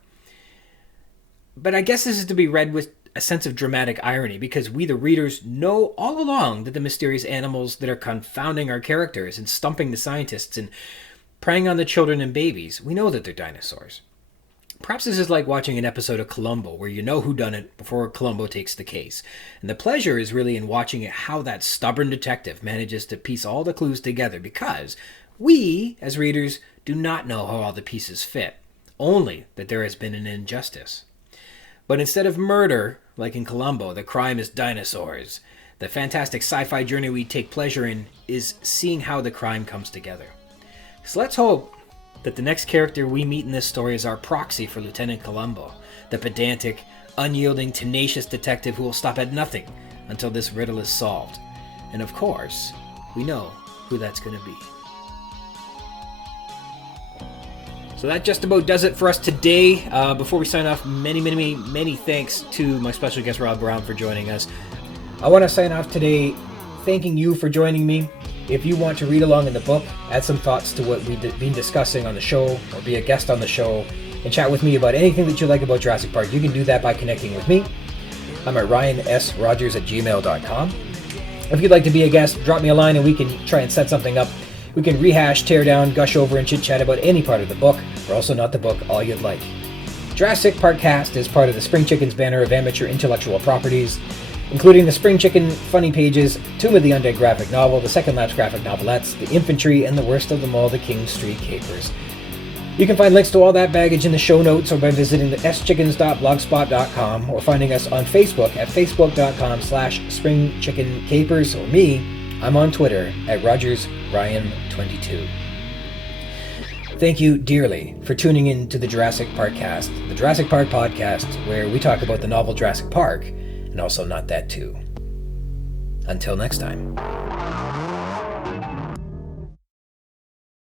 But I guess this is to be read with a sense of dramatic irony, because we, the readers, know all along that the mysterious animals that are confounding our characters and stumping the scientists and preying on the children and babies, we know that they're dinosaurs. Perhaps this is like watching an episode of Columbo, where you know who done it before Columbo takes the case. And the pleasure is really in watching how that stubborn detective manages to piece all the clues together, because we, as readers, do not know how all the pieces fit, only that there has been an injustice. But instead of murder, like in Columbo, the crime is dinosaurs. The fantastic sci-fi journey we take pleasure in is seeing how the crime comes together. So let's hope that the next character we meet in this story is our proxy for Lieutenant Columbo, the pedantic, unyielding, tenacious detective who will stop at nothing until this riddle is solved. And of course, we know who that's going to be. So that just about does it for us today. Before we sign off, many thanks to my special guest, Rob Brown, for joining us. I want to sign off today thanking you for joining me. If you want to read along in the book, add some thoughts to what we've been discussing on the show, or be a guest on the show, and chat with me about anything that you like about Jurassic Park, you can do that by connecting with me. I'm at ryansrogers@gmail.com. If you'd like to be a guest, drop me a line and we can try and set something up. We can rehash, tear down, gush over, and chit-chat about any part of the book, or also not the book, all you'd like. Jurassic Park-Cast is part of the Spring Chicken's banner of amateur intellectual properties, including the Spring Chicken Funny Pages, Tomb of the Undead graphic novel, the Second Lapse graphic novelettes, The Infantry, and the worst of them all, the King Street Capers. You can find links to all that baggage in the show notes or by visiting the schickens.blogspot.com or finding us on Facebook at facebook.com/springchickencapers, or me, I'm on Twitter at RogersRyan22. Thank you dearly for tuning in to the Jurassic Park-Cast, the Jurassic Park podcast, where we talk about the novel Jurassic Park, and also Not That Too. Until next time.